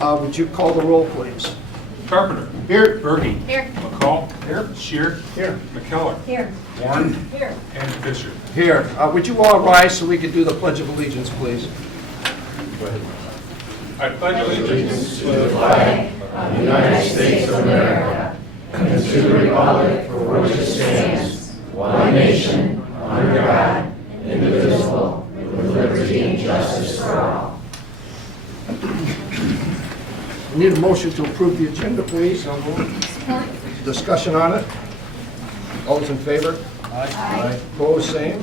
Would you call the roll, please? Carpenter. Here. Berge. Here. McCall. Here. Shear. Here. McKellar. Here. Warren. Here. And Fisher. Here. Would you all rise so we could do the Pledge of Allegiance, please? Go ahead. I pledge allegiance to the flag of the United States of America and to the republic for which it stands, one nation, under God, indivisible, with liberty and justice for all. We need a motion to approve the agenda, please. Discussion on it? All those in favor? Aye. Opposed, same.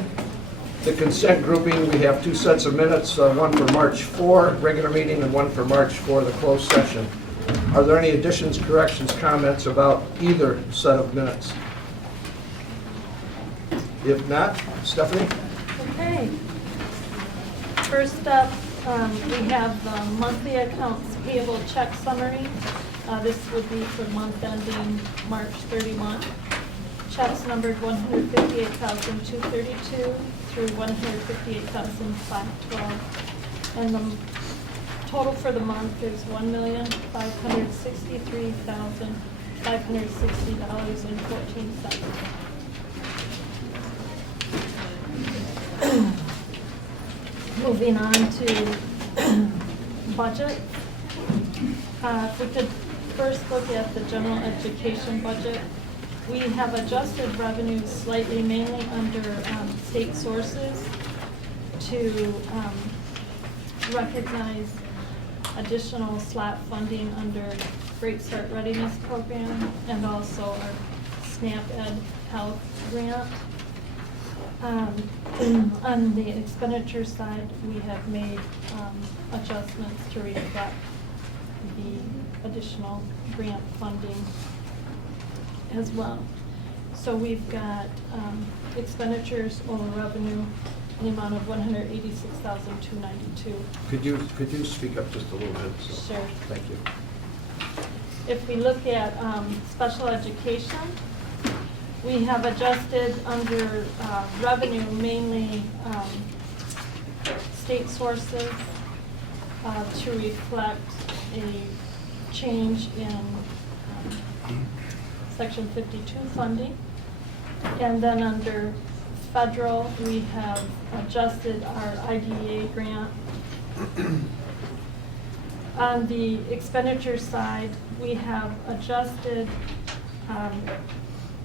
The consent grouping, we have two sets of minutes, one for March 4, regular meeting, and one for March 4, the closed session. Are there any additions, corrections, comments about either set of minutes? If not, Stephanie? Okay. First up, we have the monthly accounts payable check summary. This would be for month ending March 31. Checks numbered 158,232 through 158,512. And the total for the month is $1,563,560.14. Moving on to budget. If we could first look at the general education budget. We have adjusted revenues slightly, mainly under state sources, to recognize additional SLAP funding under Great Start Readiness Program and also our SNAP Ed Health Grant. On the expenditure side, we have made adjustments to reflect the additional grant funding as well. So we've got expenditures over revenue in the amount of $186,292. Could you speak up just a little bit? So. Sure. Thank you. If we look at special education, we have adjusted under revenue, mainly state sources, to reflect a change in Section 52 funding. And then under federal, we have adjusted our IDEA grant. On the expenditure side, we have adjusted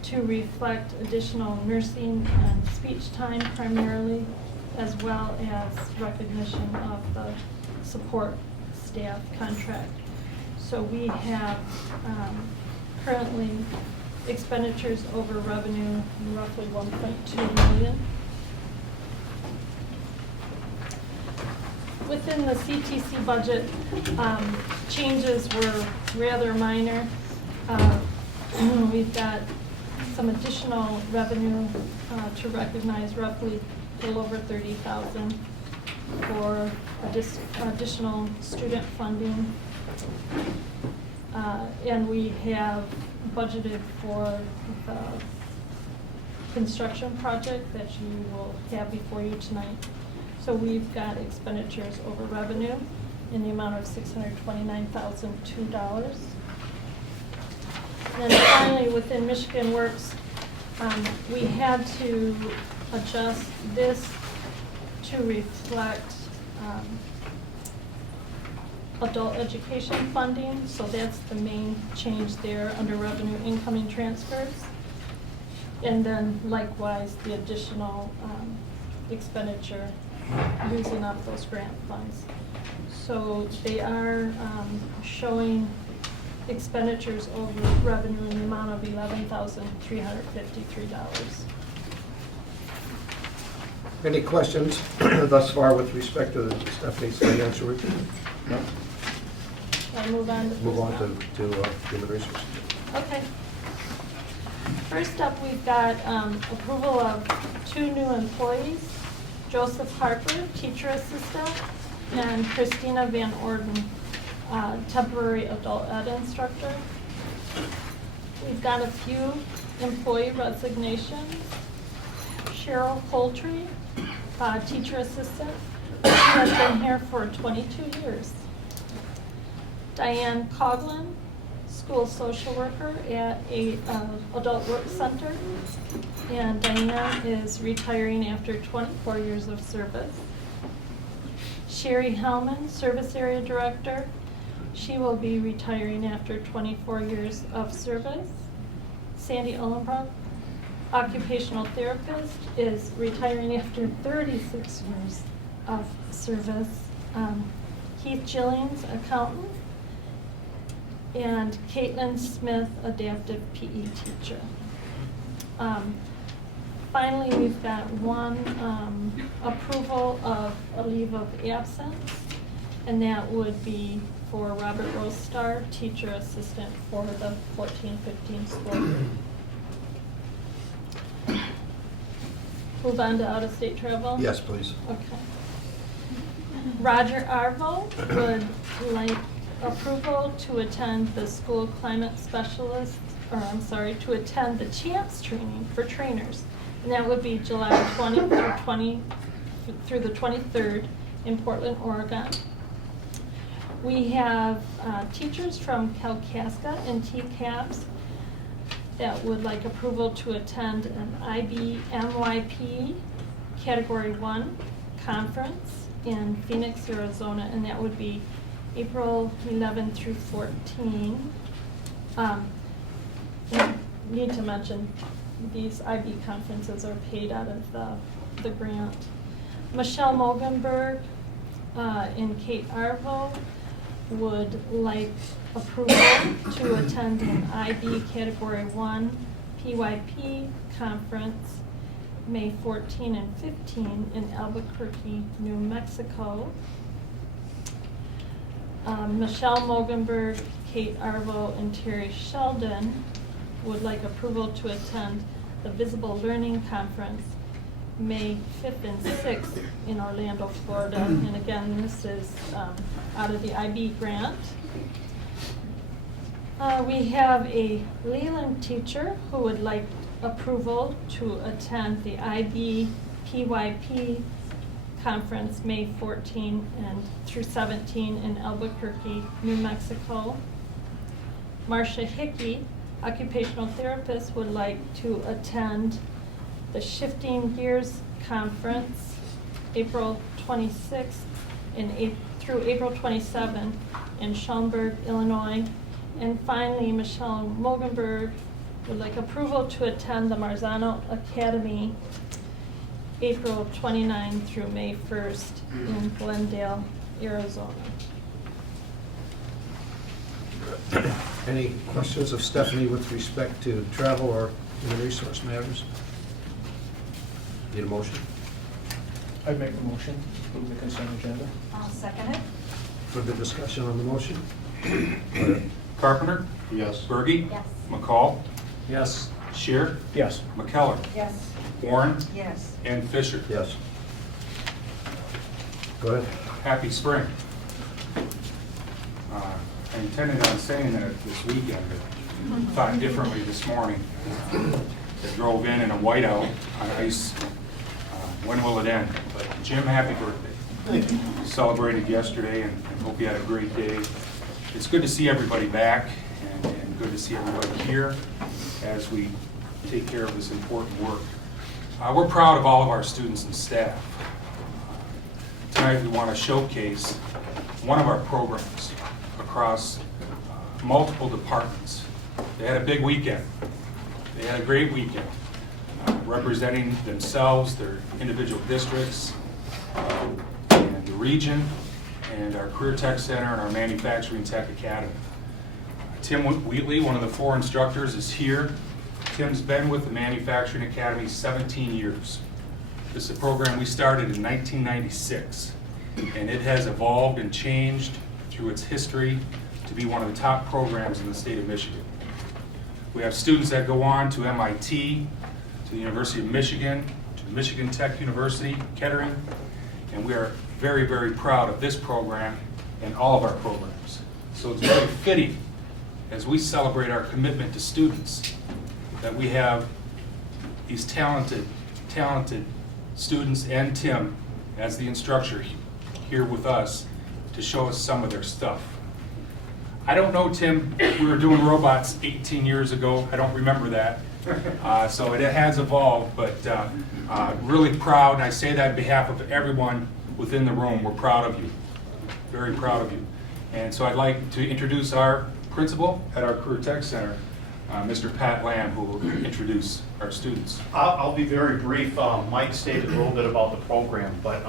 to reflect additional nursing and speech time primarily, as well as recognition of the support staff contract. So we have currently expenditures over revenue roughly $1.2 million. Within the CTC budget, changes were rather minor. We've got some additional revenue to recognize, roughly a little over $30,000 for additional student funding. And we have budgeted for the construction project that you will have before you tonight. So we've got expenditures over revenue in the amount of $629,002. And finally, within Michigan Works, we had to adjust this to reflect adult education funding. So that's the main change there under revenue incoming transfers. And then likewise, the additional expenditure using up those grant funds. So they are showing expenditures over revenue in the amount of $11,353. Any questions thus far with respect to Stephanie's financial review? No? I'll move on to Move on personnel. to human resources. Okay. First up, we've got approval of 2 new employees, Joseph Harper, teacher assistant, and Christina Van Orden, temporary adult ed instructor. We've got a few employee resignations. Cheryl Poultry, teacher assistant. She has been here for 22 years. Diane Coughlin, school social worker at a adult work center. And Diane is retiring after 24 years of service. Sherry Hellman, service area director. She will be retiring after 24 years of service. Sandy Ullenbrook, occupational therapist, is retiring after 36 years of service. Keith Jillings, accountant. And Caitlin Smith, adaptive PE teacher. Finally, we've got one approval of a leave of absence, and that would be for Robert Rostar, teacher assistant for the 14-15 school year. Move on to out-of-state travel? Yes, please. Okay. Roger Arvo would like approval to attend the school climate specialist, to attend the CHAMPS training for trainers. And that would be July 20th through the 23rd in Portland, Oregon. We have teachers from Kalkaska and TCAPS that would like approval to attend an IBMYP Category 1 conference in Phoenix, Arizona, and that would be April 11 through 14. Need to mention these IB conferences are paid out of the grant. Michelle Mogenberg and Kate Arvo would like approval to attend an IB Category 1 PYP conference May 14 and 15 in Albuquerque, New Mexico. Michelle Mogenberg, Kate Arvo, and Terry Sheldon would like approval to attend the Visible Learning Conference May 5th and 6th in Orlando, Florida. And again, this is out of the IB grant. We have a Leland teacher who would like approval to attend the IB PYP conference May 14 and through 17 in Albuquerque, New Mexico. Marcia Hickey, occupational therapist, would like to attend the Shifting Gears Conference April 26th through April 27 in Schaumburg, Illinois. And finally, Michelle Mogenberg would like approval to attend the Marzano Academy April 29 through May 1st in Glendale, Arizona. Any questions of Stephanie with respect to travel or human resource matters? Need a motion? I'd make the motion, approve the consent agenda. I'll second it. Further discussion on the motion? Carpenter? Yes. Berge? Yes. McCall? Yes. Shear? Yes. McKellar? Yes. Warren? Yes. And Fisher? Yes. Go ahead. Happy spring. I intended on saying that this weekend, but thought differently this morning. I drove in a whiteout on ice. When will it end? But Jim, happy birthday. Thank you. Celebrated yesterday and hope you had a great day. It's good to see everybody back and good to see everybody here as we take care of this important work. We're proud of all of our students and staff. Tonight we want to showcase one of our programs across multiple departments. They had a big weekend. They had a great weekend, representing themselves, their individual districts, and the region, and our Career Tech Center and our Manufacturing Tech Academy. Tim Wheatley, one of the 4 instructors, is here. Tim's been with the Manufacturing Academy 17 years. This is a program we started in 1996, and it has evolved and changed through its history to be one of the top programs in the state of Michigan. We have students that go on to MIT, to the University of Michigan, to Michigan Tech University, Kettering, and we are very, very proud of this program and all of our programs. So it's very fitting as we celebrate our commitment to students that we have these talented students and Tim as the instructor here with us to show us some of their stuff. I don't know, Tim. We were doing robots 18 years ago. I don't remember that. So it has evolved, but really proud, and I say that on behalf of everyone within the room. We're proud of you. Very proud of you. And so I'd like to introduce our principal at our Career Tech Center, Mr. Pat Lamb, who will introduce our students. I'll be very brief. Mike stated a little bit about the program, but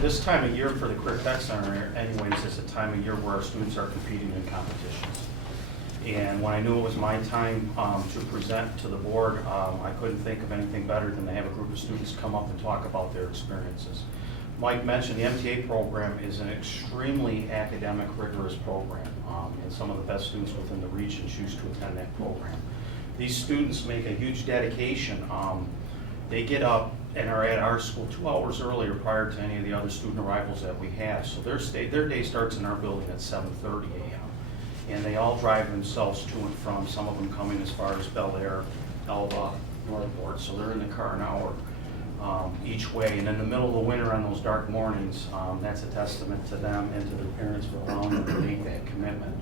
this time of year for the Career Tech Center anyways is a time of year where our students are competing in competitions. And when I knew it was my time to present to the board, I couldn't think of anything better than to have a group of students come up and talk about their experiences. Mike mentioned the MTA program is an extremely academic, rigorous program, and some of the best students within the region choose to attend that program. These students make a huge dedication. They get up and are at our school 2 hours earlier prior to any of the other student arrivals that we have. So their day starts in our building at 7:30 a.m. And they all drive themselves to and from, some of them coming as far as Bel Air, Elba, Northport, so they're in the car an hour each way. And in the middle of the winter on those dark mornings, that's a testament to them and to their parents for allowing them to make that commitment.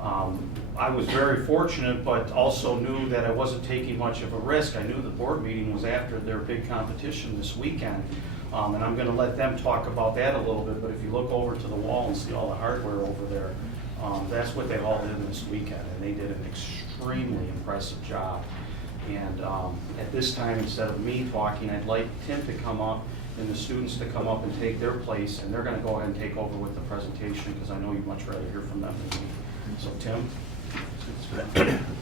I was very fortunate, but also knew that I wasn't taking much of a risk. I knew the board meeting was after their big competition this weekend, and I'm going to let them talk about that a little bit, but if you look over to the wall and see all the hardware over there, that's what they all did this weekend, and they did an extremely impressive job. And at this time, instead of me talking, I'd like Tim to come up and the students to come up and take their place, and they're going to go ahead and take over with the presentation because I know you'd much rather hear from them than me. So Tim?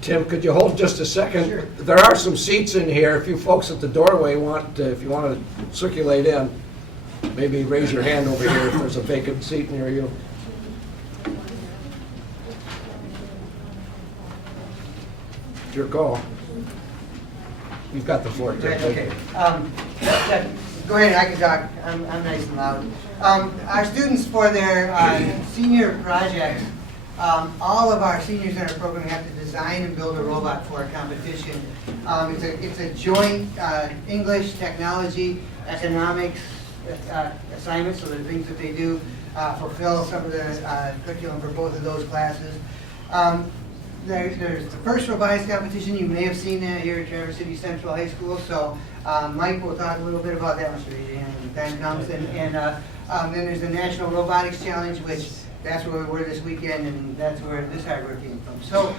Tim, could you hold just a second? Sure. There are some seats in here. If you folks at the doorway if you want to circulate in, maybe raise your hand over here if there's a vacant seat near you. It's your call. You've got the floor, Tim. Right, okay. Go ahead, I can talk. I'm nice and loud. Our students, for their senior projects, all of our seniors in our program have to design and build a robot for a competition. It's a joint English, technology, economics assignment, so the things that they do fulfill some of the curriculum for both of those classes. There's the first robotics competition. You may have seen that here at Traverse City Central High School. So Mike will talk a little bit about that when the time comes. And then there's the National Robotics Challenge, which that's where we were this weekend, and that's where this hardware came from. So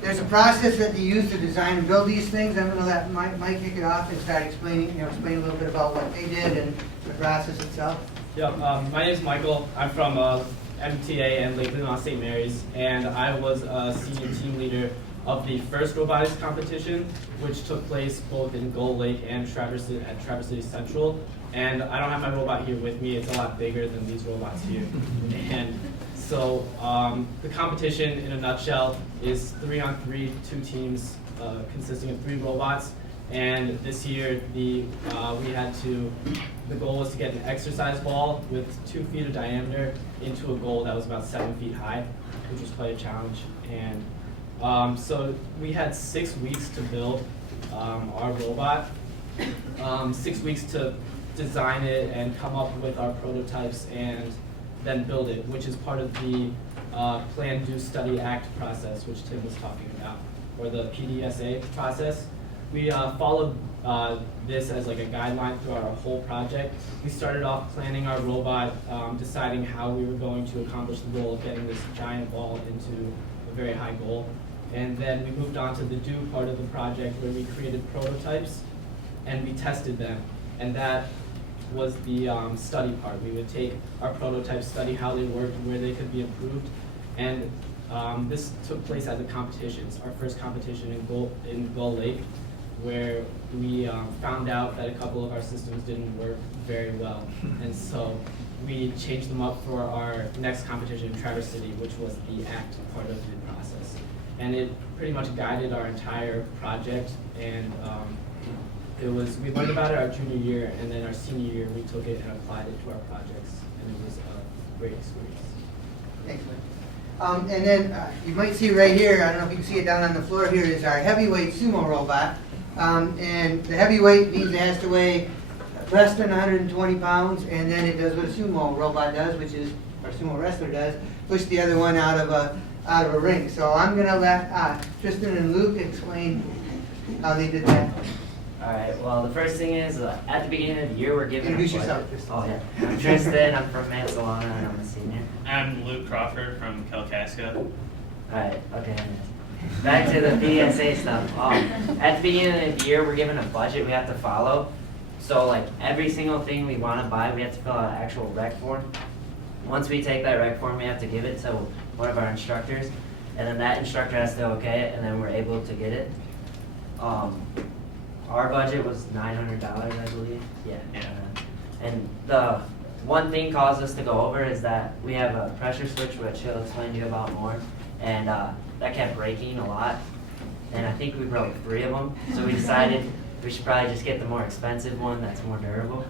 there's a process that they use to design and build these things. I'm going to let Mike kick it off and start explain a little bit about what they did and the process itself. Yeah, my name is Michael. I'm from MTA and Lakeland on St. Mary's, and I was a senior team leader of the first robotics competition, which took place both in Gull Lake and Traverse City Central. And I don't have my robot here with me. It's a lot bigger than these robots here. And so the competition, in a nutshell, is 3-on-3, 2 teams consisting of 3 robots. And this year, the goal was to get an exercise ball with 2 feet of diameter into a goal that was about 7 feet high, which was quite a challenge. And so we had 6 weeks to build our robot, 6 weeks to design it and come up with our prototypes and then build it, which is part of the Plan, Do, Study, Act process, which Tim was talking about, or the PDSA process. We followed this as like a guideline throughout our whole project. We started off planning our robot, deciding how we were going to accomplish the goal of getting this giant ball into a very high goal. And then we moved on to the do part of the project where we created prototypes and we tested them. And that was the study part. We would take our prototypes, study how they worked, where they could be improved. And this took place at the competitions. Our first competition in Gull Lake, where we found out that a couple of our systems didn't work very well. And so we changed them up for our next competition in Traverse City, which was the ACT part of the process. And it pretty much guided our entire project. And we learned about it our junior year, and then our senior year we took it and applied it to our projects. And it was a great experience. Thanks, Mike. And then you might see right here, I don't know if you can see it down on the floor here, is our heavyweight sumo robot. And the heavyweight means it has to weigh less than 120 pounds, and then it does what a sumo robot does, which is or sumo wrestler does, push the other one out of a ring. So I'm gonna let Tristan and Luke explain how they did that. All right, well, the first thing is, at the beginning of the year, we're given Introduce a budget. yourself, Tristan. Oh, yeah. I'm Tristan, I'm from Mansalona, and I'm a senior. I'm Luke Crawford from Kalkaska. All right, okay. Back to the PSA stuff. At the beginning of the year, we're given a budget we have to follow. So, like, every single thing we want to buy, we have to fill out an actual rec form. Once we take that rec form, we have to give it to one of our instructors, and then that instructor has to okay it, and then we're able to get it. Our budget was $900, I believe. Yeah. And the one thing caused us to go over is that we have a pressure switch, which he'll explain to you about more, and that kept breaking a lot. And I think we broke 3 of them, so we decided we should probably just get the more expensive one that's more durable.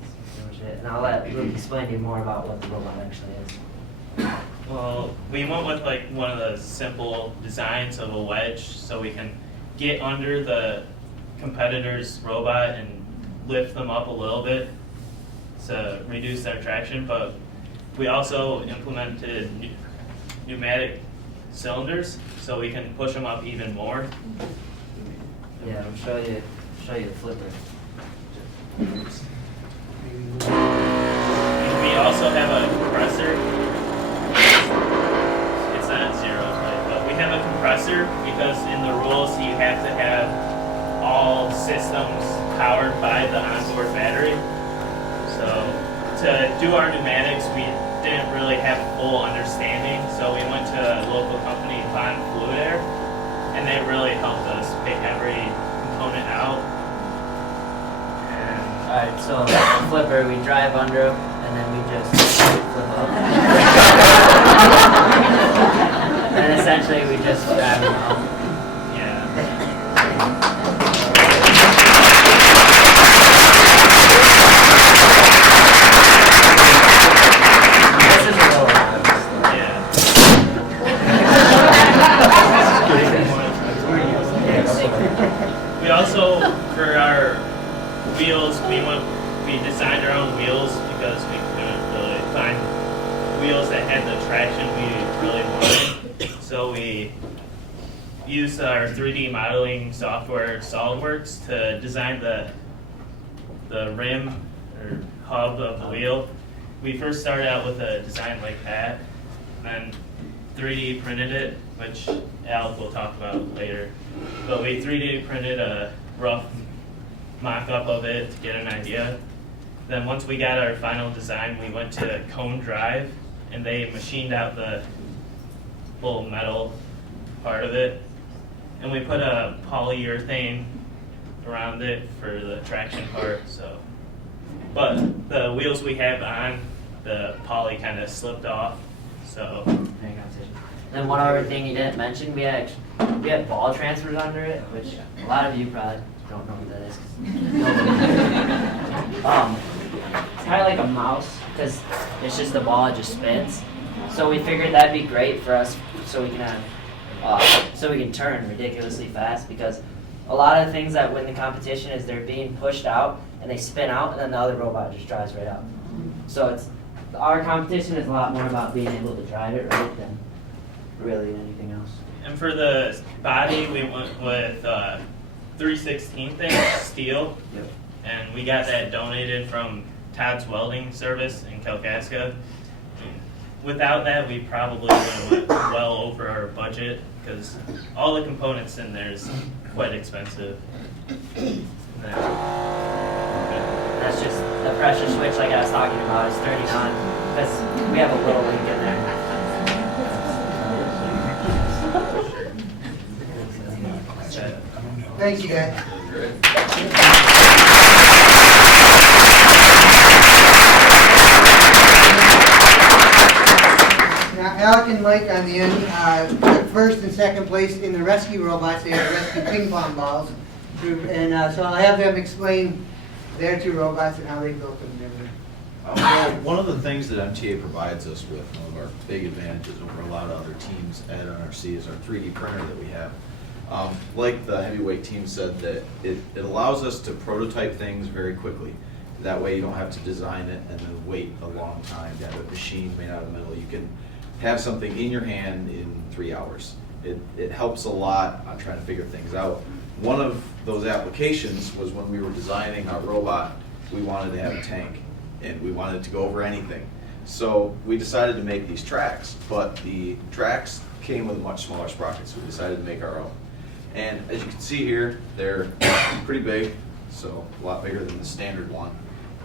That's pretty much it. And I'll let Luke explain to you more about what the robot actually is. Well, we went with like one of the simple designs of a wedge so we can get under the competitor's robot and lift them up a little bit to reduce their traction, but we also implemented pneumatic cylinders so we can push them up even more. Yeah, I'll show you the flipper. We also have a compressor. It's not zero, right? But we have a compressor because in the rules you have to have all systems powered by the onboard battery. So to do our pneumatics, we didn't really have a full understanding, so we went to a local company, Von Fluid Air, and they really helped us pick every component out. Alright, so the flipper, we drive under him, and then we just flip up. And essentially we just drive him up. Yeah. This is a little loud. Yeah. We also, for our wheels, we designed our own wheels because we couldn't really find wheels that had the traction we really wanted. So we used our 3D modeling software, SolidWorks, to design the rim or hub of the wheel. We first started out with a design like that, then 3D printed it, which Al will talk about later. But we 3D printed a rough mock-up of it to get an idea. Then once we got our final design, we went to Cone Drive, and they machined out the full metal part of it. And we put a polyurethane around it for the traction part. So, but the wheels we have on, the poly kind of slipped off. So, Then one other thing you didn't mention, we had ball transfers under it, which a lot of you probably don't know what that is. It's kind of like a mouse, because it's just the ball, it just spins. So we figured that'd be great for us, so we can have, so we can turn ridiculously fast, because a lot of the things that win the competition is they're being pushed out, and they spin out, and then the other robot just drives right out. So our competition is a lot more about being able to drive it right than really anything else. and for the body, we went with 3/16 inch steel. Yep. And we got that donated from Todd's Welding Service in Kalkaska. Without that, we probably would have went well over our budget because all the components in there is quite expensive. That's just the pressure switch like I was talking about is turning on because we have a little leak in there. Thank you, guys. Now, Alec and Mike on the end took first and second place in the rescue robots. They had rescue ping pong balls. And so I'll have them explain their 2 robots and how they built them and everything. Well, one of the things that MTA provides us with, one of our big advantages over a lot of other teams at NRC, is our 3D printer that we have. Like the heavyweight team said, that it allows us to prototype things very quickly. That way you don't have to design it and then wait a long time to have a machine made out of metal. You can have something in your hand in 3 hours. It helps a lot on trying to figure things out. One of those applications was when we were designing our robot, we wanted to have a tank and we wanted it to go over anything. So we decided to make these tracks, but the tracks came with much smaller sprockets, so we decided to make our own. And as you can see here, they're pretty big, so a lot bigger than the standard one.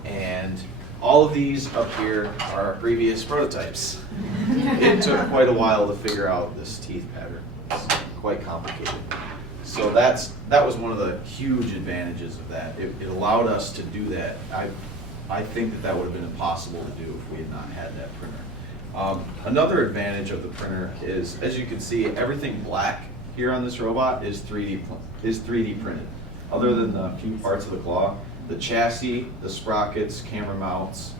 And all of these up here are our previous prototypes. It took quite a while to figure out this teeth pattern. It's quite complicated. So that was one of the huge advantages of that. It allowed us to do that. I think that would have been impossible to do if we had not had that printer. Another advantage of the printer is, as you can see, everything black here on this robot is 3D printed. Other than the few parts of the claw, the chassis, the sprockets, camera mounts,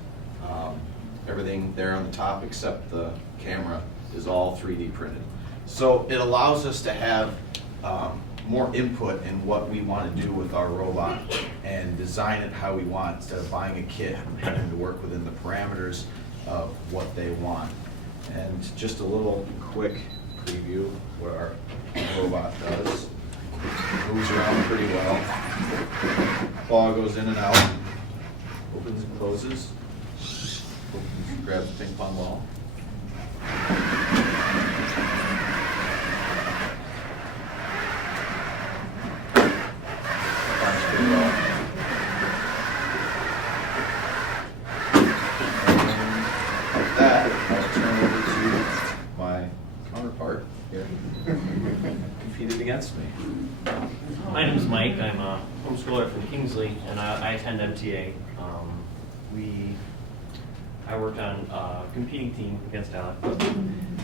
everything there on the top except the camera is all 3D printed. So it allows us to have more input in what we want to do with our robot and design it how we want instead of buying a kit and having to work within the parameters of what they want. And just a little quick preview of what our robot does. Moves around pretty well. Claw goes in and out, opens and closes, opens and grabs the ping pong ball. Finds pretty well. And with that, I'll turn over to my counterpart here, competed against me. My name is Mike. I'm a homeschooler from Kingsley, and I attend MTA. I worked on a competing team against Alec.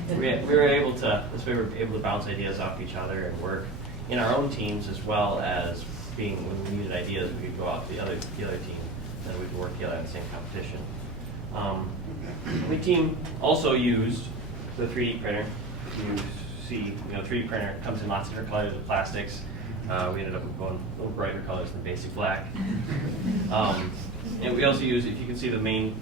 We were able to bounce ideas off each other and work in our own teams, as well as when we needed ideas, we could go out to the other team, and we could work together in the same competition. The team also used the 3D printer. You see, 3D printer comes in lots of different colors of plastics. We ended up going a little brighter colors than basic black. And we also use, if you can see, the main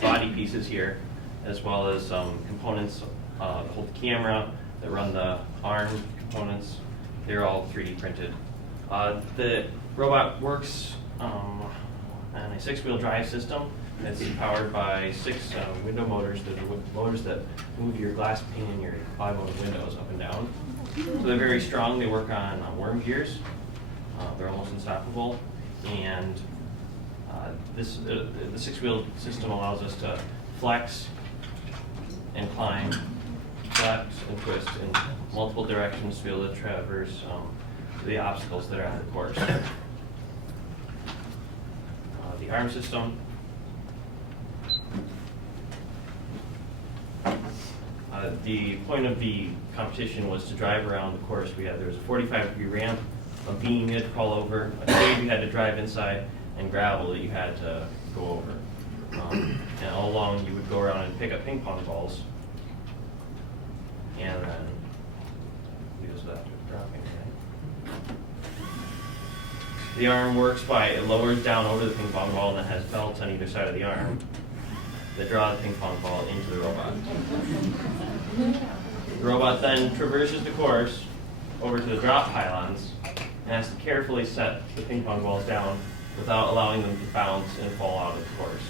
body pieces here, as well as components that hold the camera, that run the arm components. They're all 3D printed. The robot works on a 6-wheel drive system. It's powered by 6 window motors. Those are motors that move your glass pane in your 5-owned windows up and down. So they're very strong. They work on worm gears. They're almost unstoppable. And the 6-wheel system allows us to flex and climb, flex and twist in multiple directions to be able to traverse the obstacles that are on the course. The arm system. The point of the competition was to drive around the course. There was a 45-degree ramp, a beam you had to crawl over, a cave you had to drive inside, and gravel that you had to go over. And all along you would go around and pick up ping pong balls, and then use that dropping. The arm works by, it lowers down over the ping pong ball and then has belts on either side of the arm that draw the ping pong ball into the robot. The robot then traverses the course over to the drop pylons and has to carefully set the ping pong balls down without allowing them to bounce and fall out of the course.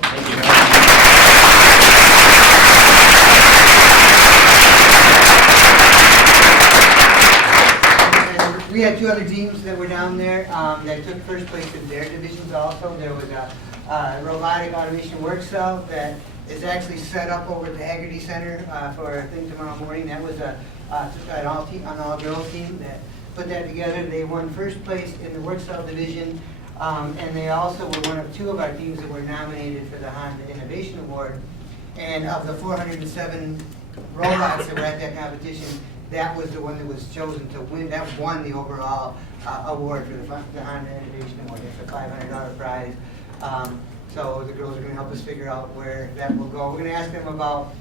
Thank you. We had 2 other teams that were down there that took first place in their divisions also. There was a robotic automation work cell that is actually set up over at the Haggerty Center for a thing tomorrow morning. That was an all-girls team that put that together. They won first place in the work cell division, and they also were one of 2 of our teams that were nominated for the Honda Innovation Award. And of the 407 robots that were at that competition, that was the one that was chosen to win. That won the overall award for the Honda Innovation Award. It's a $500 prize. So the girls are going to help us figure out where that will go. We're going to ask them about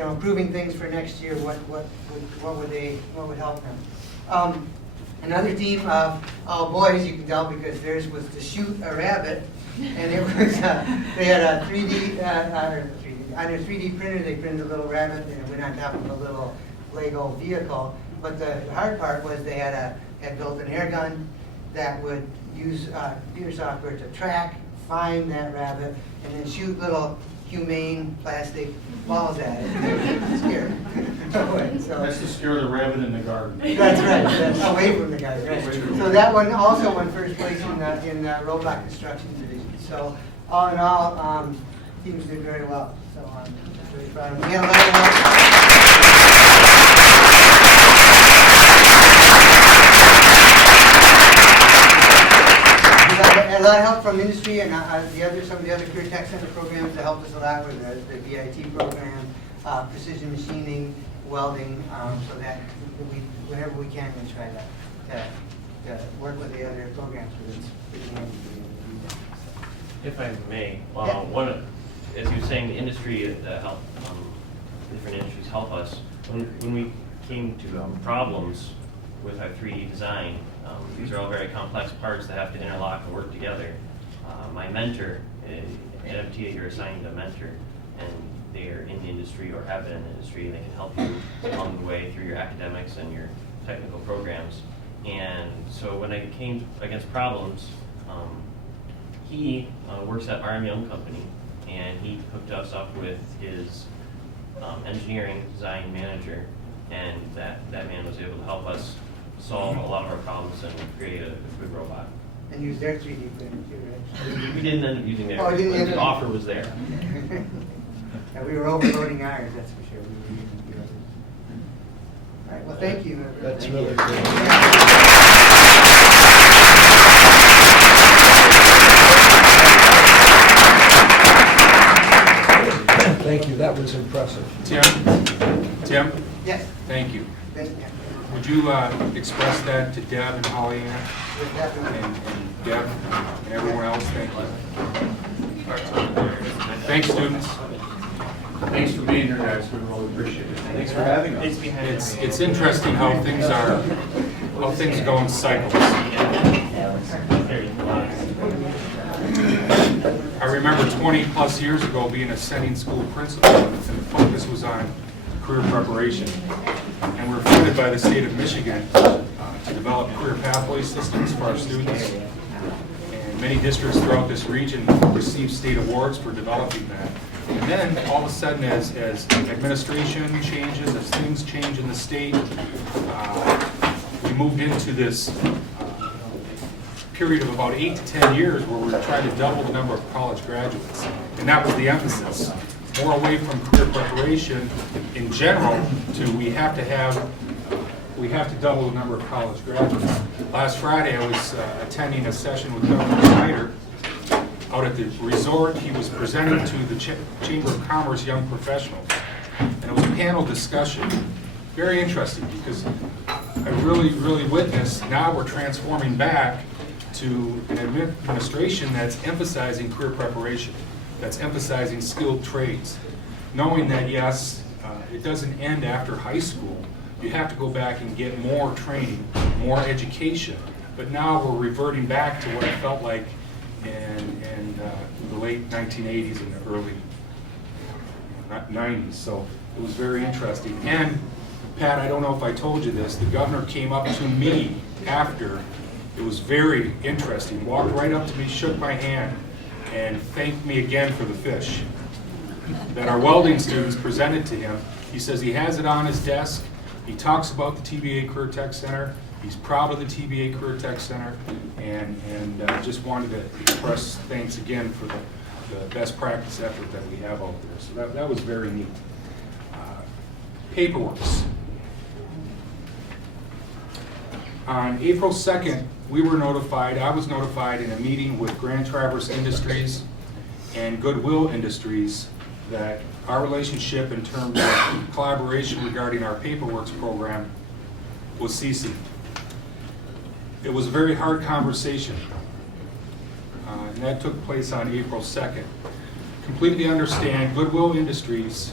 improving things for next year, what would help them. Another team of all boys, you can tell because theirs was to shoot a rabbit, and it was they had a 3D on a 3D printer. They printed a little rabbit, and it went on top of a little Lego vehicle. But the hard part was they had built an air gun that would use computer software to track, find that rabbit, and then shoot little humane plastic balls at it. Scared. That's to scare the rabbit in the garden. That's right. That's away from the guys. Right. So that one also won first place in the robot construction division. So all in all, teams did very well. So I'm really proud of them. We had a lot of help from industry and some of the other Career Tech Center programs that helped us a lot with the VIT program, precision machining, welding, so that whenever we can, we try to work with the other programs. If I may, Yeah. as you were saying, the industry help, different industries help us. When we came to problems with our 3D design, these are all very complex parts that have to interlock and work together. My mentor, at MTA, you're assigned a mentor, and they are in the industry or have been in the industry, and they can help you along the way through your academics and your technical programs. And so when I came against problems, he works at RM Young Company, and he hooked us up with his engineering design manager, and that man was able to help us solve a lot of our problems and create a good robot. And use their 3D printer too, right? We didn't end up using theirs, Oh, you didn't but end the up- offer was there. Yeah, we were overloading ours, that's for sure. We were using the others. All right, well, thank you. That's Thank really you. good. Thank you, that was impressive. Tim, Yes, thank you. thank you. Would you express that to Deb and Holly Ann With that, and Deb and everyone else? Thank you. Thanks, students. Thanks for being here, guys. We really appreciate it. Thanks for having us. It's interesting how things go in cycles. I remember 20 plus years ago being a sending school principal, and the focus was on career preparation. And we're funded by the state of Michigan to develop career pathway systems for our students. And many districts throughout this region receive state awards for developing that. And then all of a sudden, as administration changes, as things change in the state, we moved into this period of about 8 to 10 years where we're trying to double the number of college graduates. And that was the emphasis. More away from career preparation in general to we have to double the number of college graduates. Last Friday I was attending a session with Governor Snyder out at the resort. He was presenting to the Chamber of Commerce Young Professionals. And it was a panel discussion. Very interesting because I really witnessed now we're transforming back to an administration that's emphasizing career preparation, that's emphasizing skilled trades, knowing that yes, it doesn't end after high school. You have to go back and get more training, more education. But now we're reverting back to what it felt like in the late 1980s and the early 90s. So it was very interesting. And Pat, I don't know if I told you this, the governor came up to me after. It was very interesting. Walked right up to me, shook my hand, and thanked me again for the fish that our welding students presented to him. He says he has it on his desk. He talks about the TBA Career Tech Center. He's proud of the TBA Career Tech Center, and just wanted to express thanks again for the best practice effort that we have out there. So that was very neat. Paperworks. On April 2nd, I was notified in a meeting with Grand Traverse Industries and Goodwill Industries that our relationship in terms of collaboration regarding our paperwork program was ceasing. It was a very hard conversation, and that took place on April 2nd. Completely understand, Goodwill Industries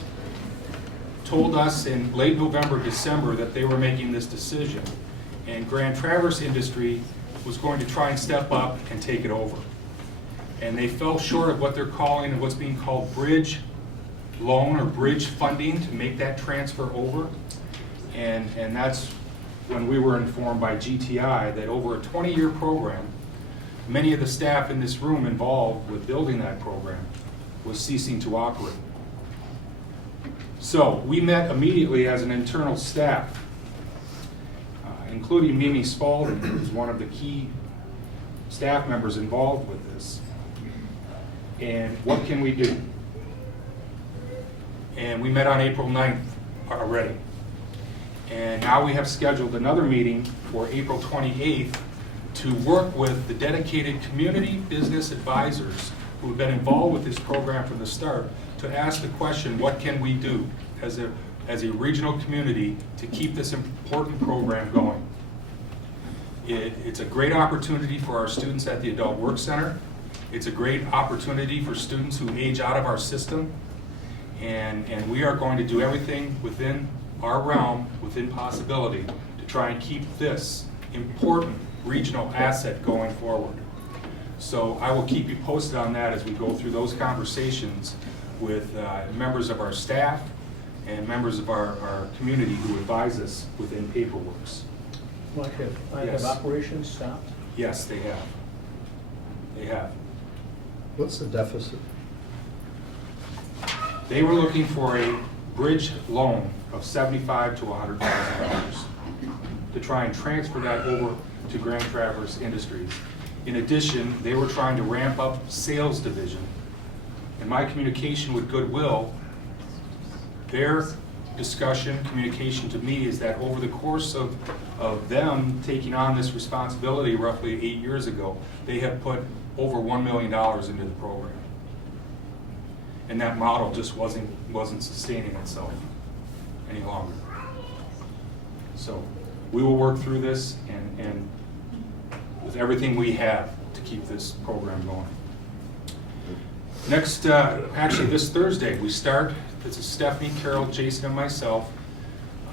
told us in late November, December that they were making this decision, and Grand Traverse Industry was going to try and step up and take it over. And they fell short of what they're calling, what's being called bridge loan or bridge funding to make that transfer over. And that's when we were informed by GTI that over a 20-year program, many of the staff in this room involved with building that program was ceasing to operate. So we met immediately as an internal staff, including Mimi Spalding, who's one of the key staff members involved with this. And what can we do? And we met on April 9th already. And now we have scheduled another meeting for April 28th to work with the dedicated community business advisors who have been involved with this program from the start to ask the question, what can we do as a regional community to keep this important program going? It's a great opportunity for our students at the Adult Work Center. It's a great opportunity for students who age out of our system. And we are going to do everything within our realm, within possibility, to try and keep this important regional asset going forward. So I will keep you posted on that as we go through those conversations with members of our staff and members of our community who advise us within Paperworks. Like, Yes. have operations stopped? Yes, they have. They have. What's the deficit? They were looking for a bridge loan of $75,000 to $100,000 to try and transfer that over to Grand Traverse Industries. In addition, they were trying to ramp up sales division. In my communication with Goodwill, their discussion, communication to me is that over the course of them taking on this responsibility roughly 8 years ago, they have put over $1 million into the program. And that model just wasn't sustaining itself any longer. So we will work through this and with everything we have to keep this program going. Next, actually this Thursday, we start, this is Stephanie, Carol, Jason, and myself,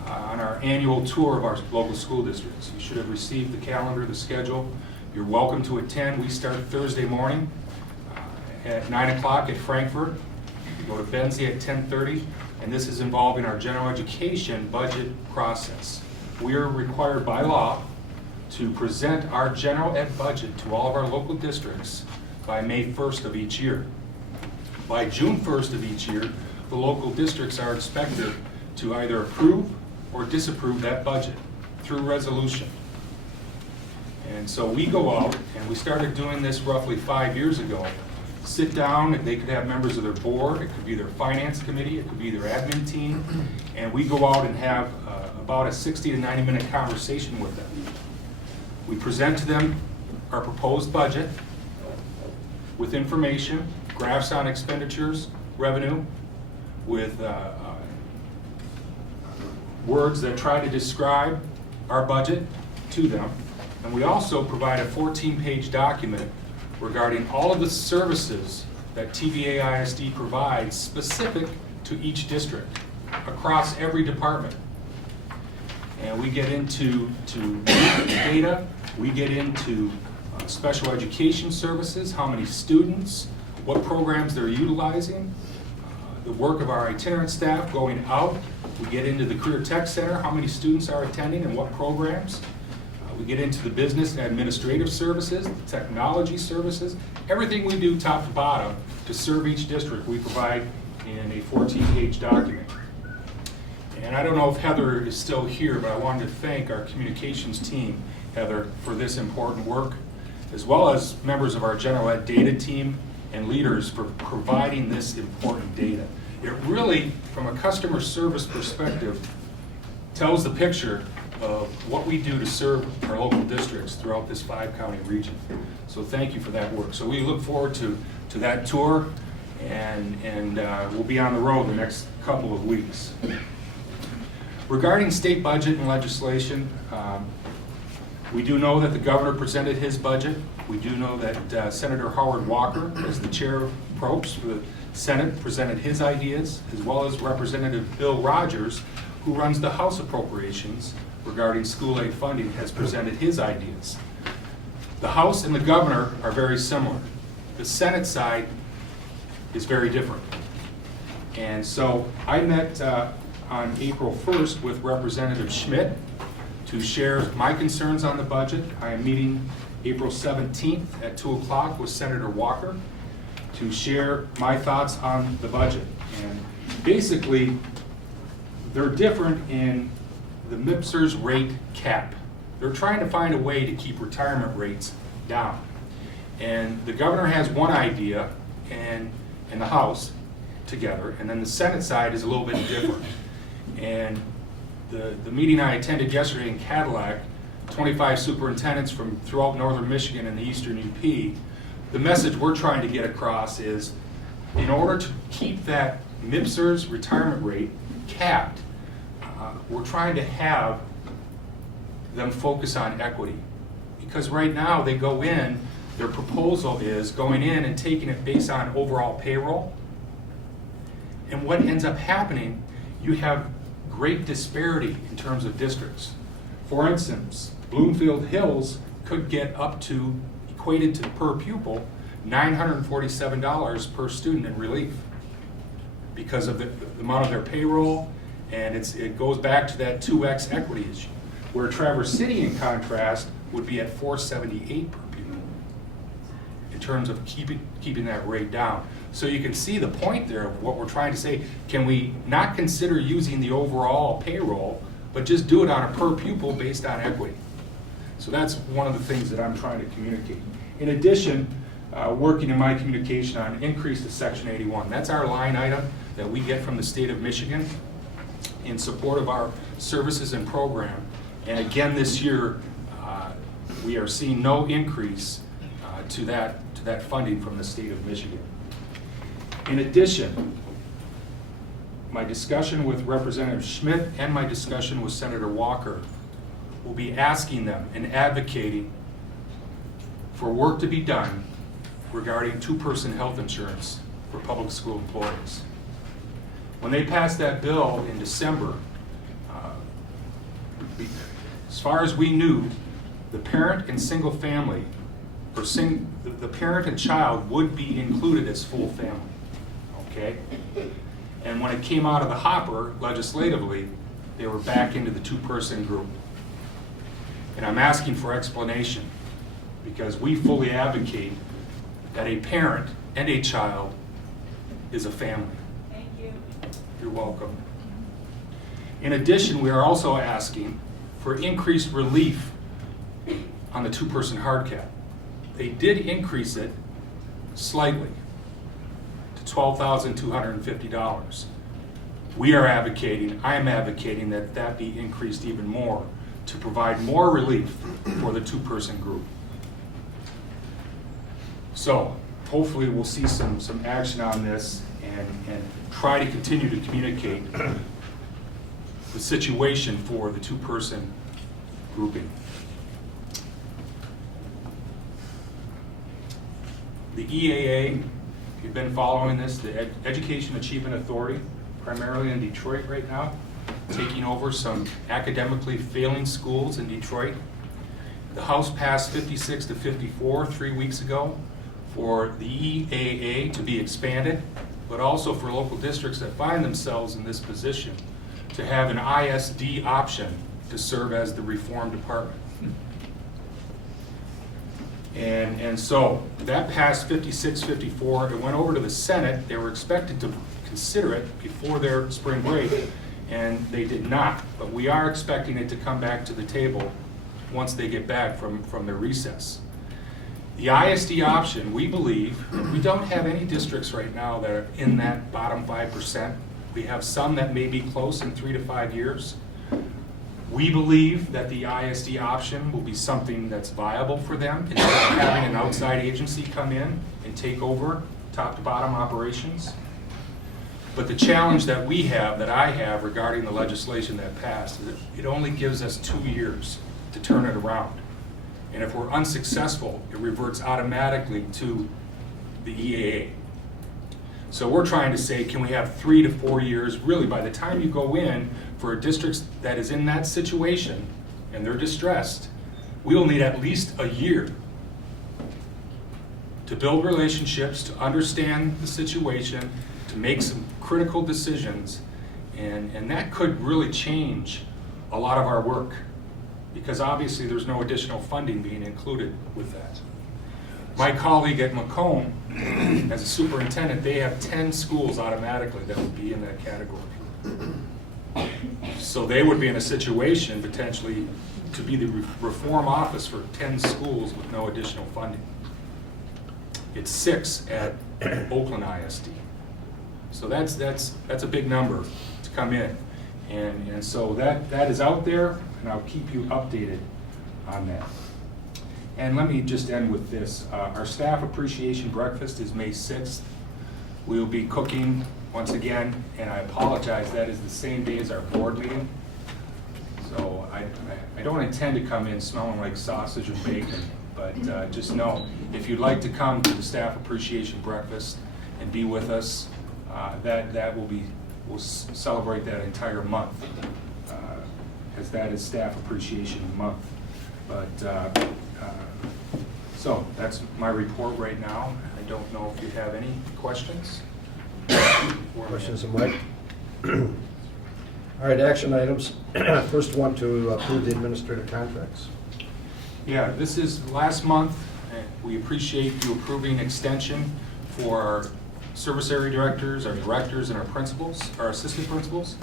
on our annual tour of our local school districts. You should have received the calendar, the schedule. You're welcome to attend. We start Thursday morning at 9 o'clock at Frankfurt. We go to Benzie at 10:30, and this is involving our general education budget process. We are required by law to present our general ed budget to all of our local districts by May 1st of each year. By June 1st of each year, the local districts are expected to either approve or disapprove that budget through resolution. And so we go out, and we started doing this roughly 5 years ago. Sit down, and they could have members of their board, it could be their finance committee, it could be their admin team, and we go out and have about a 60 to 90 minute conversation with them. We present to them our proposed budget with information, graphs on expenditures, revenue, with words that try to describe our budget to them. And we also provide a 14-page document regarding all of the services that TBAISD provides specific to each district across every department. And we get into data, we get into special education services, how many students, what programs they're utilizing, the work of our itinerant staff going out. We get into the Career Tech Center, how many students are attending and what programs. We get into the business and administrative services, the technology services, everything we do top to bottom to serve each district we provide in a 14-page document. And I don't know if Heather is still here, but I wanted to thank our communications team, Heather, for this important work, as well as members of our general ed data team and leaders for providing this important data. It really, from a customer service perspective, tells the picture of what we do to serve our local districts throughout this 5-county region. So thank you for that work. So we look forward to that tour, and we'll be on the road the next couple of weeks. Regarding state budget and legislation, we do know that the governor presented his budget. We do know that Senator Howard Walker, as the chair of PROPS for the Senate presented his ideas, as well as Representative Bill Rogers, who runs the House Appropriations regarding school aid funding, has presented his ideas. The House and the governor are very similar. The Senate side is very different. And so I met on April 1st with Representative Schmidt to share my concerns on the budget. I am meeting April 17th at 2 o'clock with Senator Walker to share my thoughts on the budget. And basically, they're different in the MIPSR's rate cap. They're trying to find a way to keep retirement rates down. And the governor has one idea, and the House together, and then the Senate side is a little bit different. And the meeting I attended yesterday in Cadillac, 25 superintendents from throughout northern Michigan and the eastern UP, the message we're trying to get across is, in order to keep that MIPSR's retirement rate capped, we're trying to have them focus on equity. Because right now they go in, their proposal is going in and taking it based on overall payroll. And what ends up happening, you have great disparity in terms of districts. For instance, Bloomfield Hills could get up to, equated to per pupil, $947 per student in relief because of the amount of their payroll, and it goes back to that 2x equity issue, where Traverse City, in contrast, would be at $478 per pupil in terms of keeping that rate down. So you can see the point there of what we're trying to say. Can we not consider using the overall payroll, but just do it on a per pupil based on equity? So that's one of the things that I'm trying to communicate. In addition, working in my communication on increase to Section 81. That's our line item that we get from the state of Michigan in support of our services and program. And again, this year, we are seeing no increase to that funding from the state of Michigan. In addition, my discussion with Representative Schmidt and my discussion with Senator Walker will be asking them and advocating for work to be done regarding two-person health insurance for public school employees. When they passed that bill in December, as far as we knew, the parent and single family, or the parent and child would be included as full family. Okay? And when it came out of the hopper legislatively, they were back into the two-person group. And I'm asking for explanation, because we fully advocate that a parent and a child is a family. Thank you. You're welcome. In addition, we are also asking for increased relief on the two-person hard cap. They did increase it slightly to $12,250. We are advocating, I am advocating that that be increased even more to provide more relief for the two-person group. So hopefully we'll see some action on this and try to continue to communicate the situation for the two-person grouping. The EAA, if you've been following this, the Education Achievement Authority, primarily in Detroit right now, taking over some academically failing schools in Detroit. The House passed 56 to 54 3 weeks ago for the EAA to be expanded, but also for local districts that find themselves in this position to have an ISD option to serve as the reform department. And so that passed 56-54. It went over to the Senate. They were expected to consider it before their spring break, and they did not. But we are expecting it to come back to the table once they get back from their recess. The ISD option, we believe, we don't have any districts right now that are in that bottom 5%. We have some that may be close in 3 to 5 years. We believe that the ISD option will be something that's viable for them instead of having an outside agency come in and take over top to bottom operations. But the challenge that we have, that I have regarding the legislation that passed, is that it only gives us 2 years to turn it around. And if we're unsuccessful, it reverts automatically to the EAA. So we're trying to say, can we have 3 to 4 years? Really, by the time you go in for a district that is in that situation and they're distressed, we'll need at least a year to build relationships, to understand the situation, to make some critical decisions, and that could really change a lot of our work, because obviously there's no additional funding being included with that. My colleague at Macomb, as a superintendent, they have 10 schools automatically that would be in that category. So they would be in a situation potentially to be the reform office for 10 schools with no additional funding. It's 6 at Oakland ISD. So that's a big number to come in. And so that is out there, and I'll keep you updated on that. And let me just end with this. Our staff appreciation breakfast is May 6th. We'll be cooking once again, and I apologize, that is the same day as our board meeting. So I don't intend to come in smelling like sausage and bacon, but just know, if you'd like to come to the staff appreciation breakfast and be with us, we'll celebrate that entire month, as that is staff appreciation month. But so that's my report right now. I don't know if you have any questions. Questions of Mike? All right, action items. First one, to approve the administrative contracts. Yeah, this is last month. We appreciate you approving extension for our service area directors, our directors, and our principals, our assistant principals.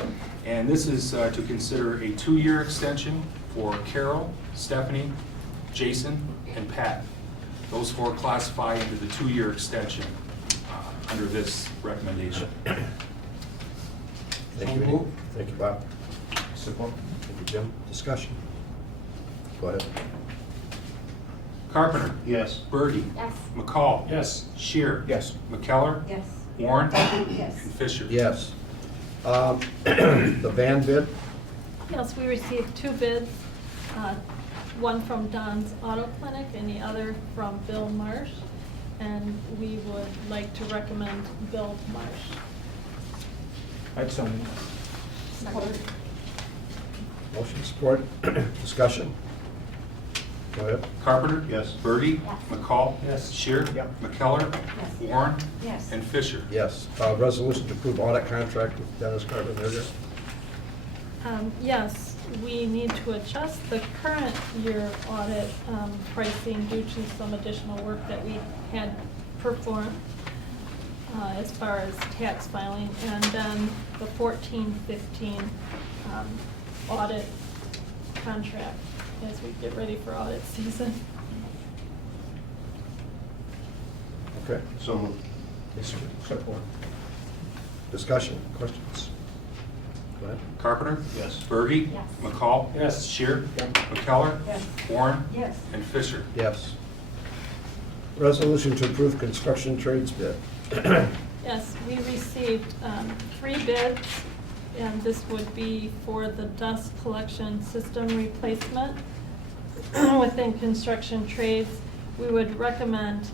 And this is to consider a 2-year extension for Carol, Stephanie, Jason, and Pat. Those 4 classify into the 2-year extension under this recommendation. Thank you. Thank you, Bob. Support. Thank you, Jim. Discussion? Go ahead. Carpenter. Yes. Berge. Yes. McCall. Yes. Shear. Yes. McKellar. Yes. Warren. Yes. And Fisher. Yes. The van bid? Yes, we received 2 bids, one from Don's Auto Clinic and the other from Bill Marsh. And we would like to recommend Bill Marsh. I'd so move. Support. Motion, support. Discussion? Go ahead. Carpenter. Yes. Berge. McCall. Yes. Shear. Yep. McKellar. Yes. Warren. Yes. And Fisher. Yes. Resolution to approve audit contract with Dennis Carpenter. Yes, we need to adjust the current year audit pricing due to some additional work that we had performed as far as tax filing, and then the 14-15 audit contract as we get ready for audit season. Okay. So moved. Support. Discussion? Questions? Go ahead. Carpenter. Yes. Berge. Yes. McCall. Yes. Shear. Yep. McKellar. Yes. Warren. Yes. And Fisher. Yes. Resolution to approve construction trades bid. Yes, we received 3 bids, and this would be for the dust collection system replacement within construction trades. We would recommend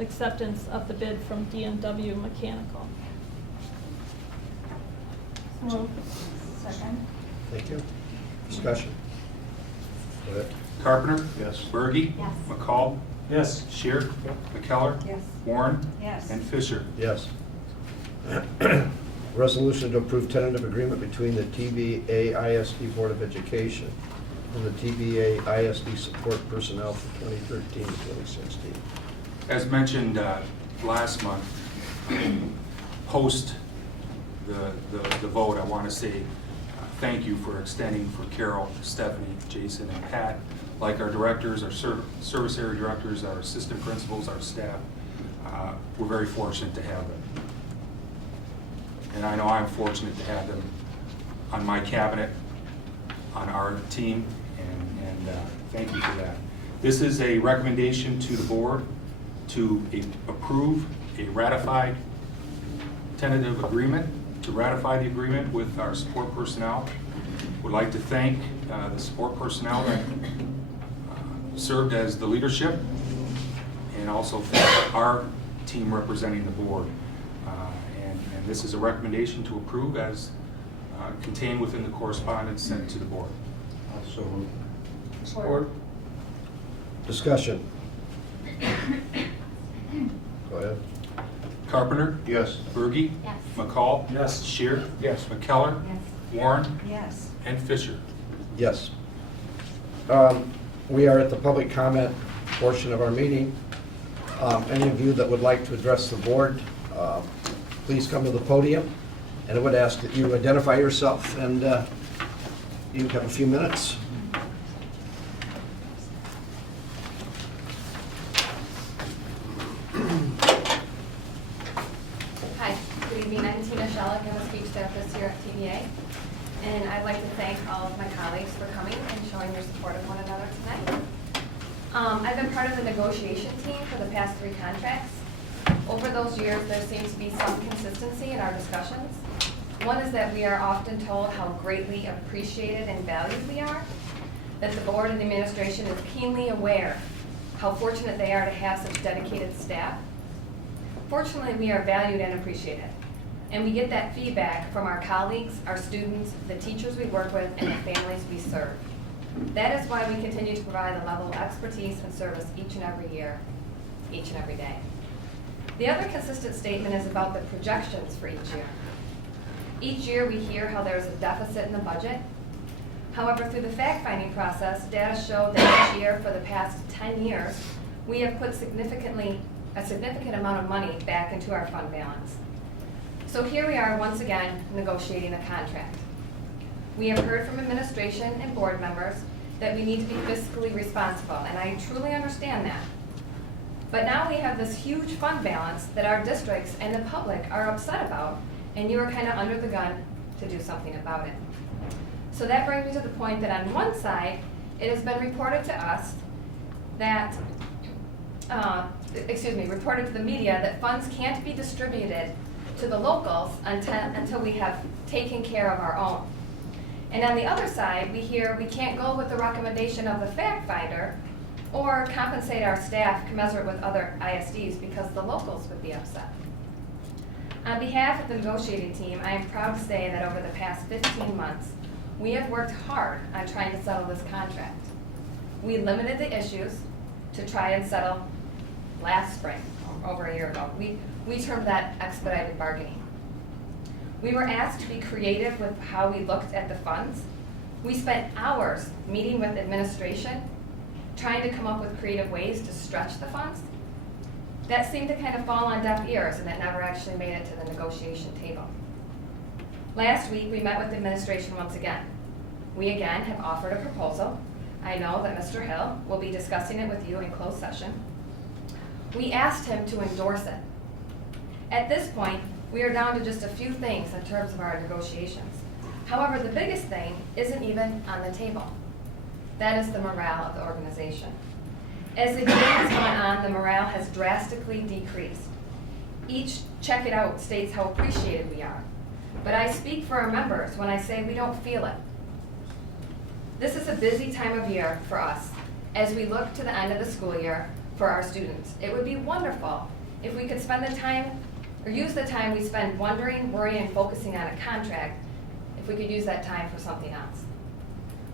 acceptance of the bid from D&W Mechanical. Second. Thank you. Discussion? Go ahead. Carpenter. Yes. Berge. Yes. McCall. Yes. Shear. McKellar. Yes. Warren. Yes. And Fisher. Yes. Resolution to approve tentative agreement between the TBAISD Board of Education and the TBAISD support personnel for 2013 to 2016. As mentioned last month, post the vote, I want to say thank you for extending for Carol, Stephanie, Jason, and Pat. Like our directors, our service area directors, our assistant principals, our staff, we're very fortunate to have them. And I know I'm fortunate to have them on my cabinet, on our team, and thank you for that. This is a recommendation to the board to approve a ratified tentative agreement, to ratify the agreement with our support personnel. Would like to thank the support personnel that served as the leadership, and also thank our team representing the board. And this is a recommendation to approve as contained within the correspondence sent to the board. Also moved. Support. Discussion. Go ahead. Carpenter? Yes. Berge? Yes. McCall? Yes. Shear? Yes. McKellar? Yes. Warren? Yes. And Fisher. Yes. We are at the public comment portion of our meeting. Any of you that would like to address the board, please come to the podium. And I would ask that you identify yourself and you have a few minutes. Hi, good evening. I'm Tina Shellick. I'm a speech therapist here at TBA. And I'd like to thank all of my colleagues for coming and showing your support of one another tonight. I've been part of the negotiation team for the past 3 contracts. Over those years, there seems to be some consistency in our discussions. One is that we are often told how greatly appreciated and valued we are, that the board and the administration is keenly aware how fortunate they are to have such dedicated staff. Fortunately, we are valued and appreciated, and we get that feedback from our colleagues, our students, the teachers we work with, and the families we serve. That is why we continue to provide the level of expertise and service each and every year, each and every day. The other consistent statement is about the projections for each year. Each year we hear how there's a deficit in the budget. However, through the fact-finding process, data show that each year for the past 10 years, we have put a significant amount of money back into our fund balance. So here we are once again negotiating a contract. We have heard from administration and board members that we need to be fiscally responsible, and I truly understand that. But now we have this huge fund balance that our districts and the public are upset about, and you are kind of under the gun to do something about it. So that brings me to the point that on one side, it has been reported to us that, reported to the media that funds can't be distributed to the locals until we have taken care of our own. And on the other side, we hear we can't go with the recommendation of the fact finder or compensate our staff commensurate with other ISDs because the locals would be upset. On behalf of the negotiating team, I am proud to say that over the past 15 months, we have worked hard on trying to settle this contract. We limited the issues to try and settle last spring, over a year ago. We termed that expedited bargaining. We were asked to be creative with how we looked at the funds. We spent hours meeting with administration, trying to come up with creative ways to stretch the funds. That seemed to kind of fall on deaf ears, and that never actually made it to the negotiation table. Last week, we met with the administration once again. We again have offered a proposal. I know that Mr. Hill will be discussing it with you in closed session. We asked him to endorse it. At this point, we are down to just a few things in terms of our negotiations. However, the biggest thing isn't even on the table. That is the morale of the organization. As the year has gone on, the morale has drastically decreased. Each check it out states how appreciated we are. But I speak for our members when I say we don't feel it. This is a busy time of year for us as we look to the end of the school year for our students. It would be wonderful if we could spend the time or use the time we spend wondering, worrying, and focusing on a contract, if we could use that time for something else.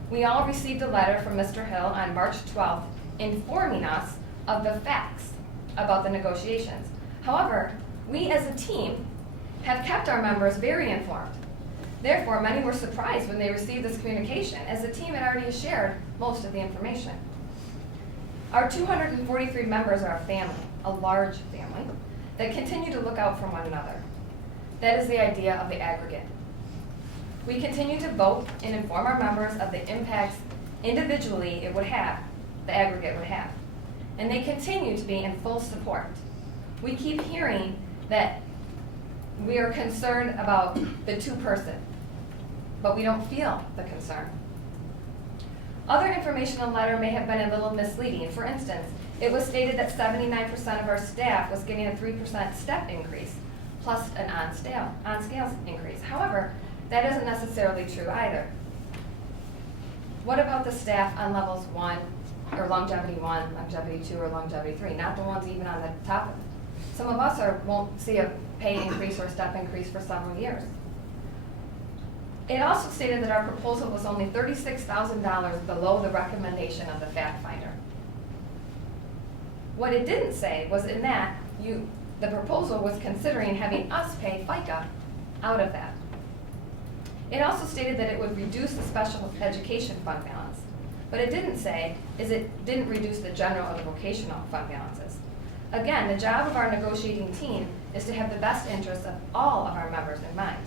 We all received a letter from Mr. Hill on March 12th informing us of the facts about the negotiations. However, we as a team have kept our members very informed. Therefore, many were surprised when they received this communication, as the team had already shared most of the information. Our 243 members are a family, a large family, that continue to look out for one another. That is the idea of the aggregate. We continue to vote and inform our members of the impacts individually it would have, the aggregate would have. And they continue to be in full support. We keep hearing that we are concerned about the 2-person, but we don't feel the concern. Other information in the letter may have been a little misleading. For instance, it was stated that 79% of our staff was getting a 3% step increase, plus an on-scale increase. However, that isn't necessarily true either. What about the staff on levels 1, or longevity 1, longevity 2, or longevity 3, not the ones even on the top of it? Some of us won't see a pay increase or step increase for several years. It also stated that our proposal was only $36,000 below the recommendation of the fact finder. What it didn't say was in that the proposal was considering having us pay FICA out of that. It also stated that it would reduce the special education fund balance. What it didn't say is it didn't reduce the general or the vocational fund balances. Again, the job of our negotiating team is to have the best interests of all of our members in mind.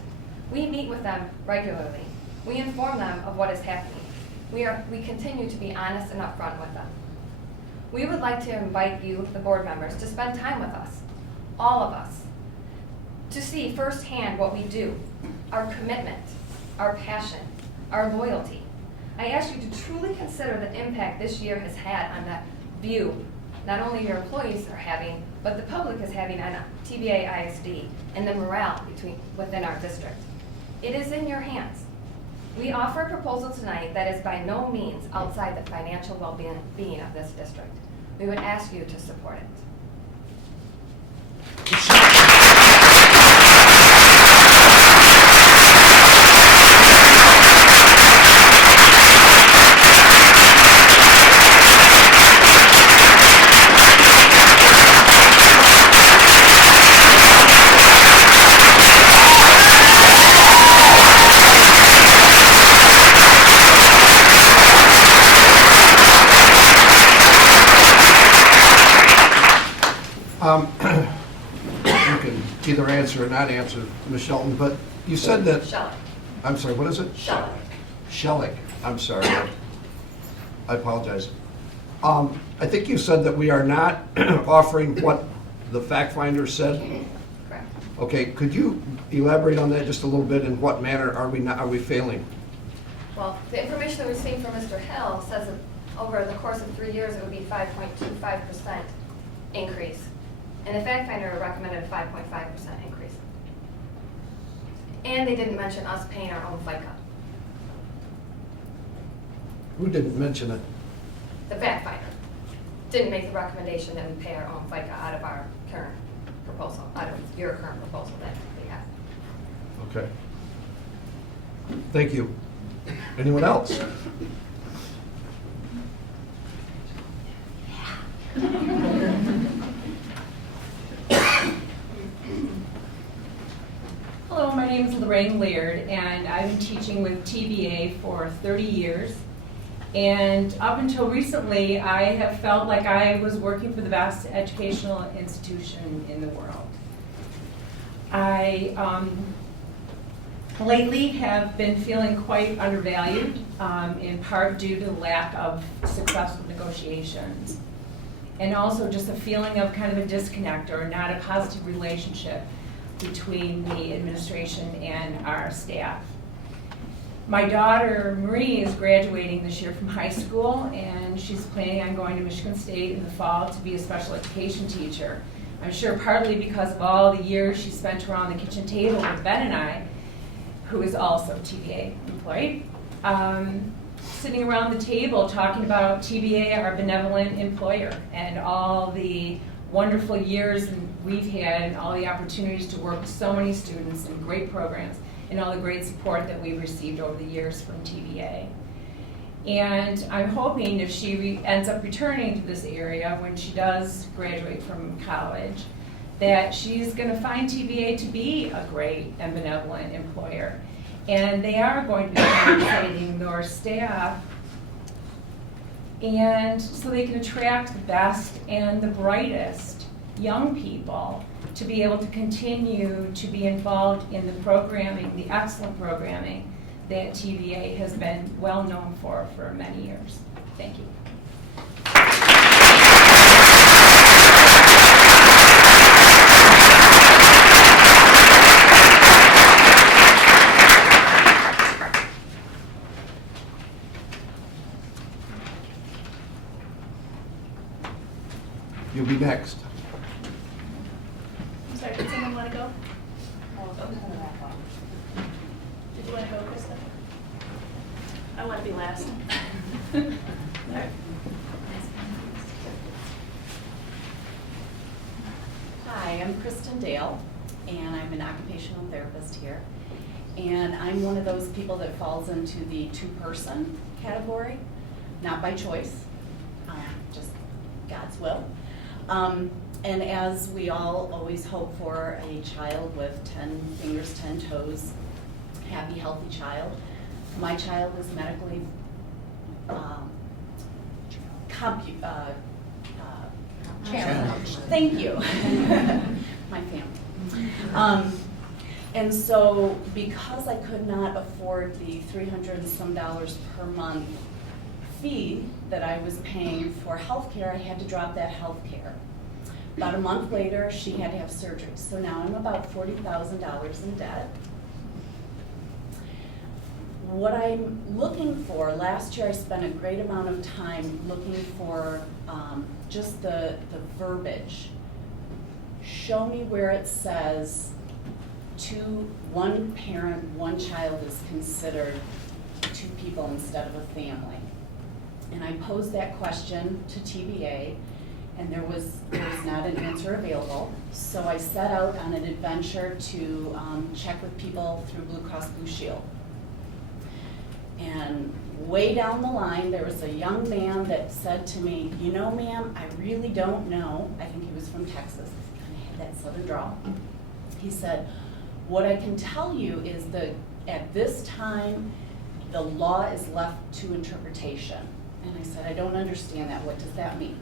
We meet with them regularly. We inform them of what is happening. We continue to be honest and upfront with them. We would like to invite you, the board members, to spend time with us, all of us, to see firsthand what we do, our commitment, our passion, our loyalty. I ask you to truly consider the impact this year has had on that view not only your employees are having, but the public is having on TBAISD and the morale within our district. It is in your hands. We offer a proposal tonight that is by no means outside the financial well-being of this district. We would ask you to support it. You can either answer or not answer, Ms. Shelton, but you said that... Shellick. I'm sorry, what is it? Shellick. Shellick, I'm sorry. I apologize. I think you said that we are not offering what the fact finder said. Correct. Okay, could you elaborate on that just a little bit? In what manner are we failing? Well, the information that we've seen from Mr. Hill says that over the course of 3 years, it would be 5.25% increase. And the fact finder recommended a 5.5% increase. And they didn't mention us paying our own FICA. Who didn't mention it? The fact finder didn't make the recommendation that we pay our own FICA out of our current proposal, out of your current proposal that we have. Okay. Thank you. Anyone else? Hello, my name is Lorraine Laird, and I've been teaching with TBA for 30 years. And up until recently, I have felt like I was working for the best educational institution in the world. I lately have been feeling quite undervalued, in part due to the lack of successful negotiations. And also just a feeling of kind of a disconnect or not a positive relationship between the administration and our staff. My daughter Marie is graduating this year from high school, and she's planning on going to Michigan State in the fall to be a special education teacher. I'm sure partly because of all the years she spent around the kitchen table with Ben and I, who is also TBA employed, sitting around the table talking about TBA, our benevolent employer, and all the wonderful years we've had and all the opportunities to work with so many students and great programs and all the great support that we've received over the years from TBA. And I'm hoping if she ends up returning to this area when she does graduate from college, that she's going to find TBA to be a great and benevolent employer. And they are going to be compensating their staff, and so they can attract the best and the brightest young people to be able to continue to be involved in the programming, the excellent programming that TBA has been well known for many years. Thank you. You'll be next. I'm sorry, did someone want to go? Did you want to go, Krista? I want to be last. All right. Hi, I'm Kristen Dale, and I'm an occupational therapist here. And I'm one of those people that falls into the two-person category, not by choice, just God's will. And as we all always hope for a child with 10 fingers, 10 toes, happy, healthy child, my child was medically challenged. Thank you. My family. And so because I could not afford the $300 and some per month fee that I was paying for healthcare, I had to drop that healthcare. About a month later, she had to have surgery. So now I'm about $40,000 in debt. What I'm looking for, last year I spent a great amount of time looking for just the verbiage. Show me where it says one parent, one child is considered two people instead of a family. And I posed that question to TBA, and there was not an answer available. So I set out on an adventure to check with people through Blue Cross Blue Shield. And way down the line, there was a young man that said to me, you know, ma'am, I really don't know. I think he was from Texas, kind of had that southern drawl. He said, what I can tell you is that at this time, the law is left to interpretation. And I said, I don't understand that. What does that mean?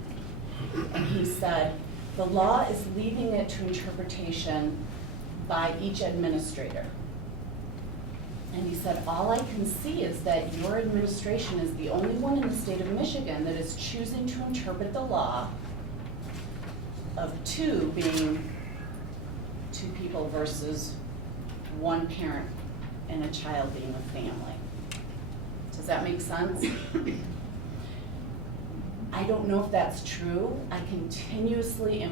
And he said, the law is leaving it to interpretation by each administrator. And he said, all I can see is that your administration is the only one in the state of Michigan that is choosing to interpret the law of two being two people versus one parent and a child being a family. Does that make sense? I don't know if that's true. I continuously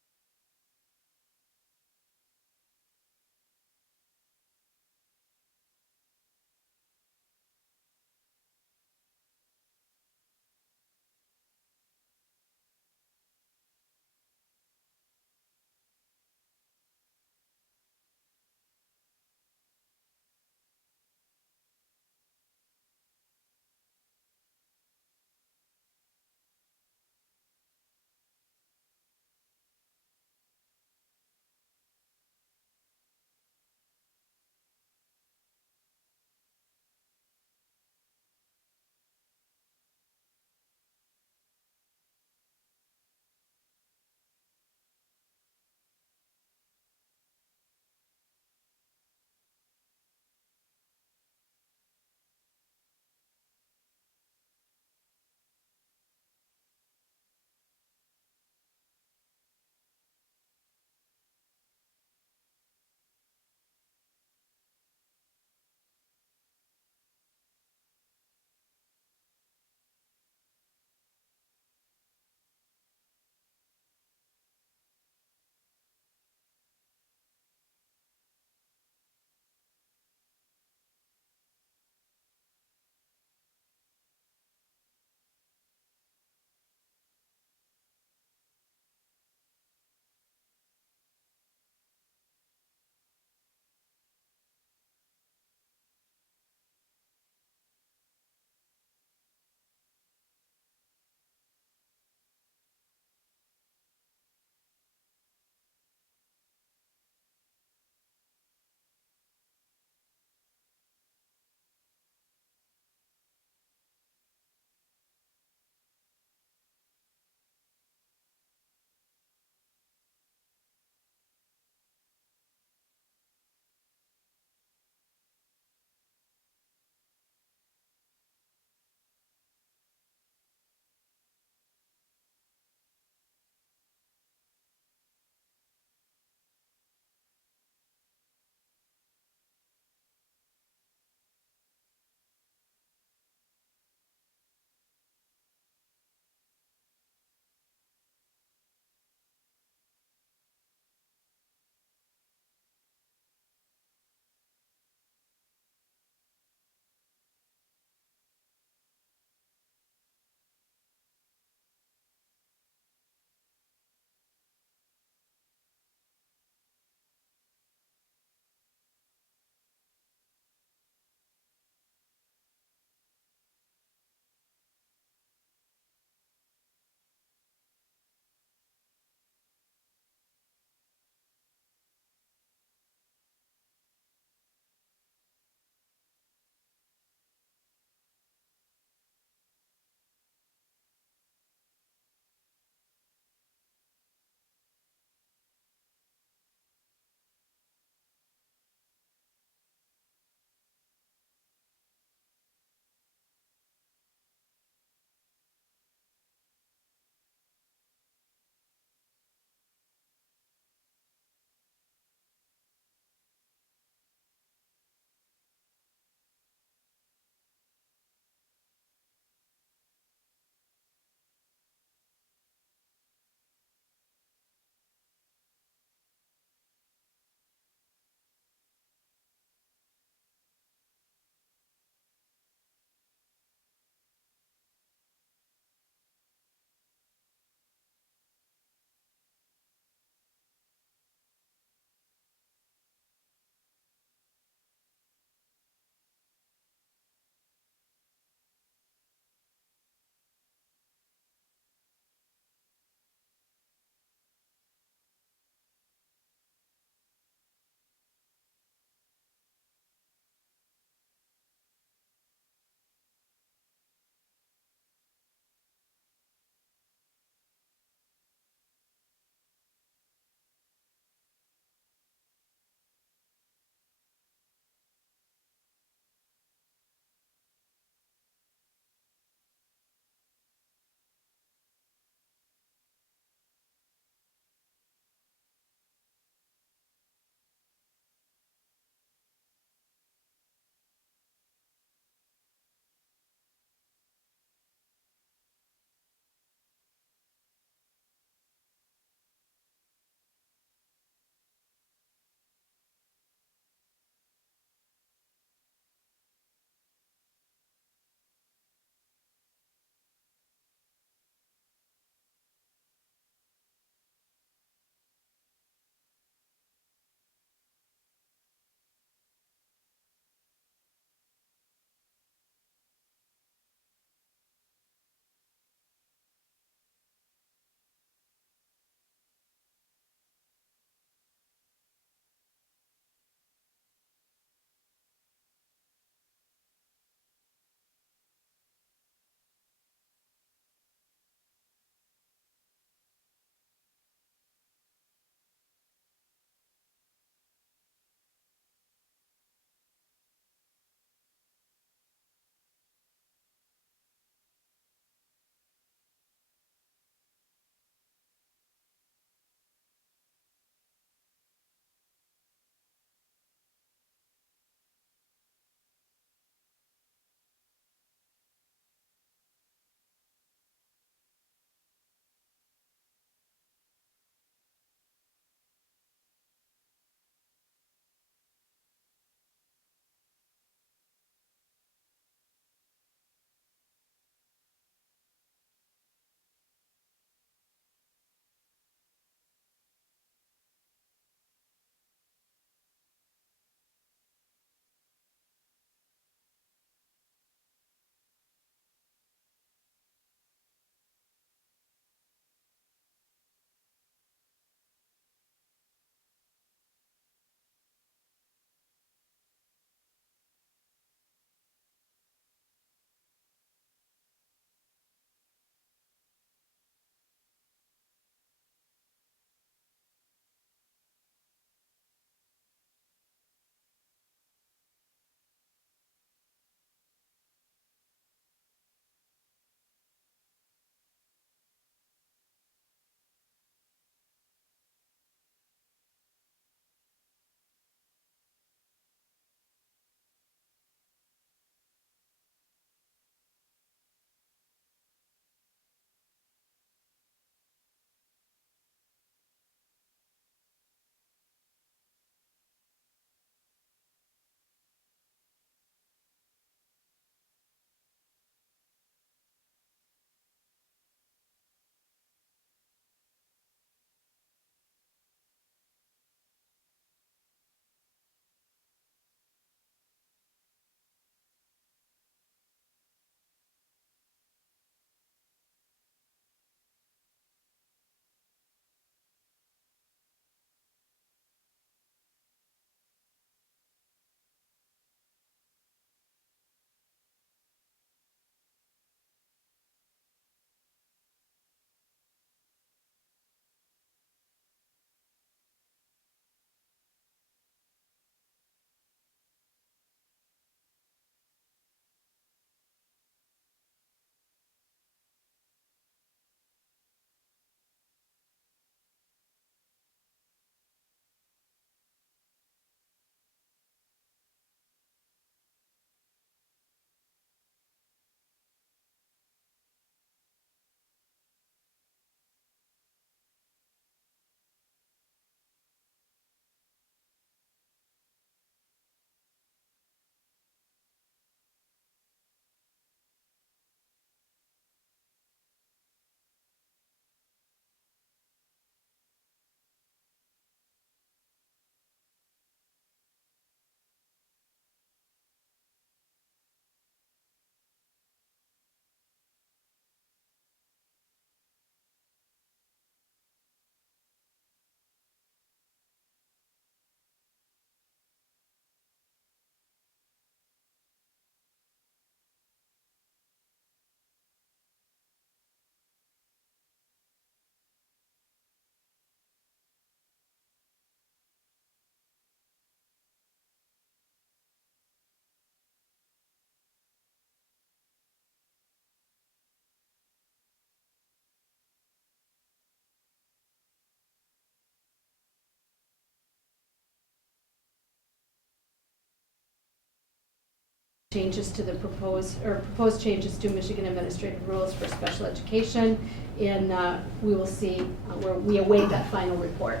changes to the proposed changes to Michigan administrative rules for special education, and we will see where we await that final report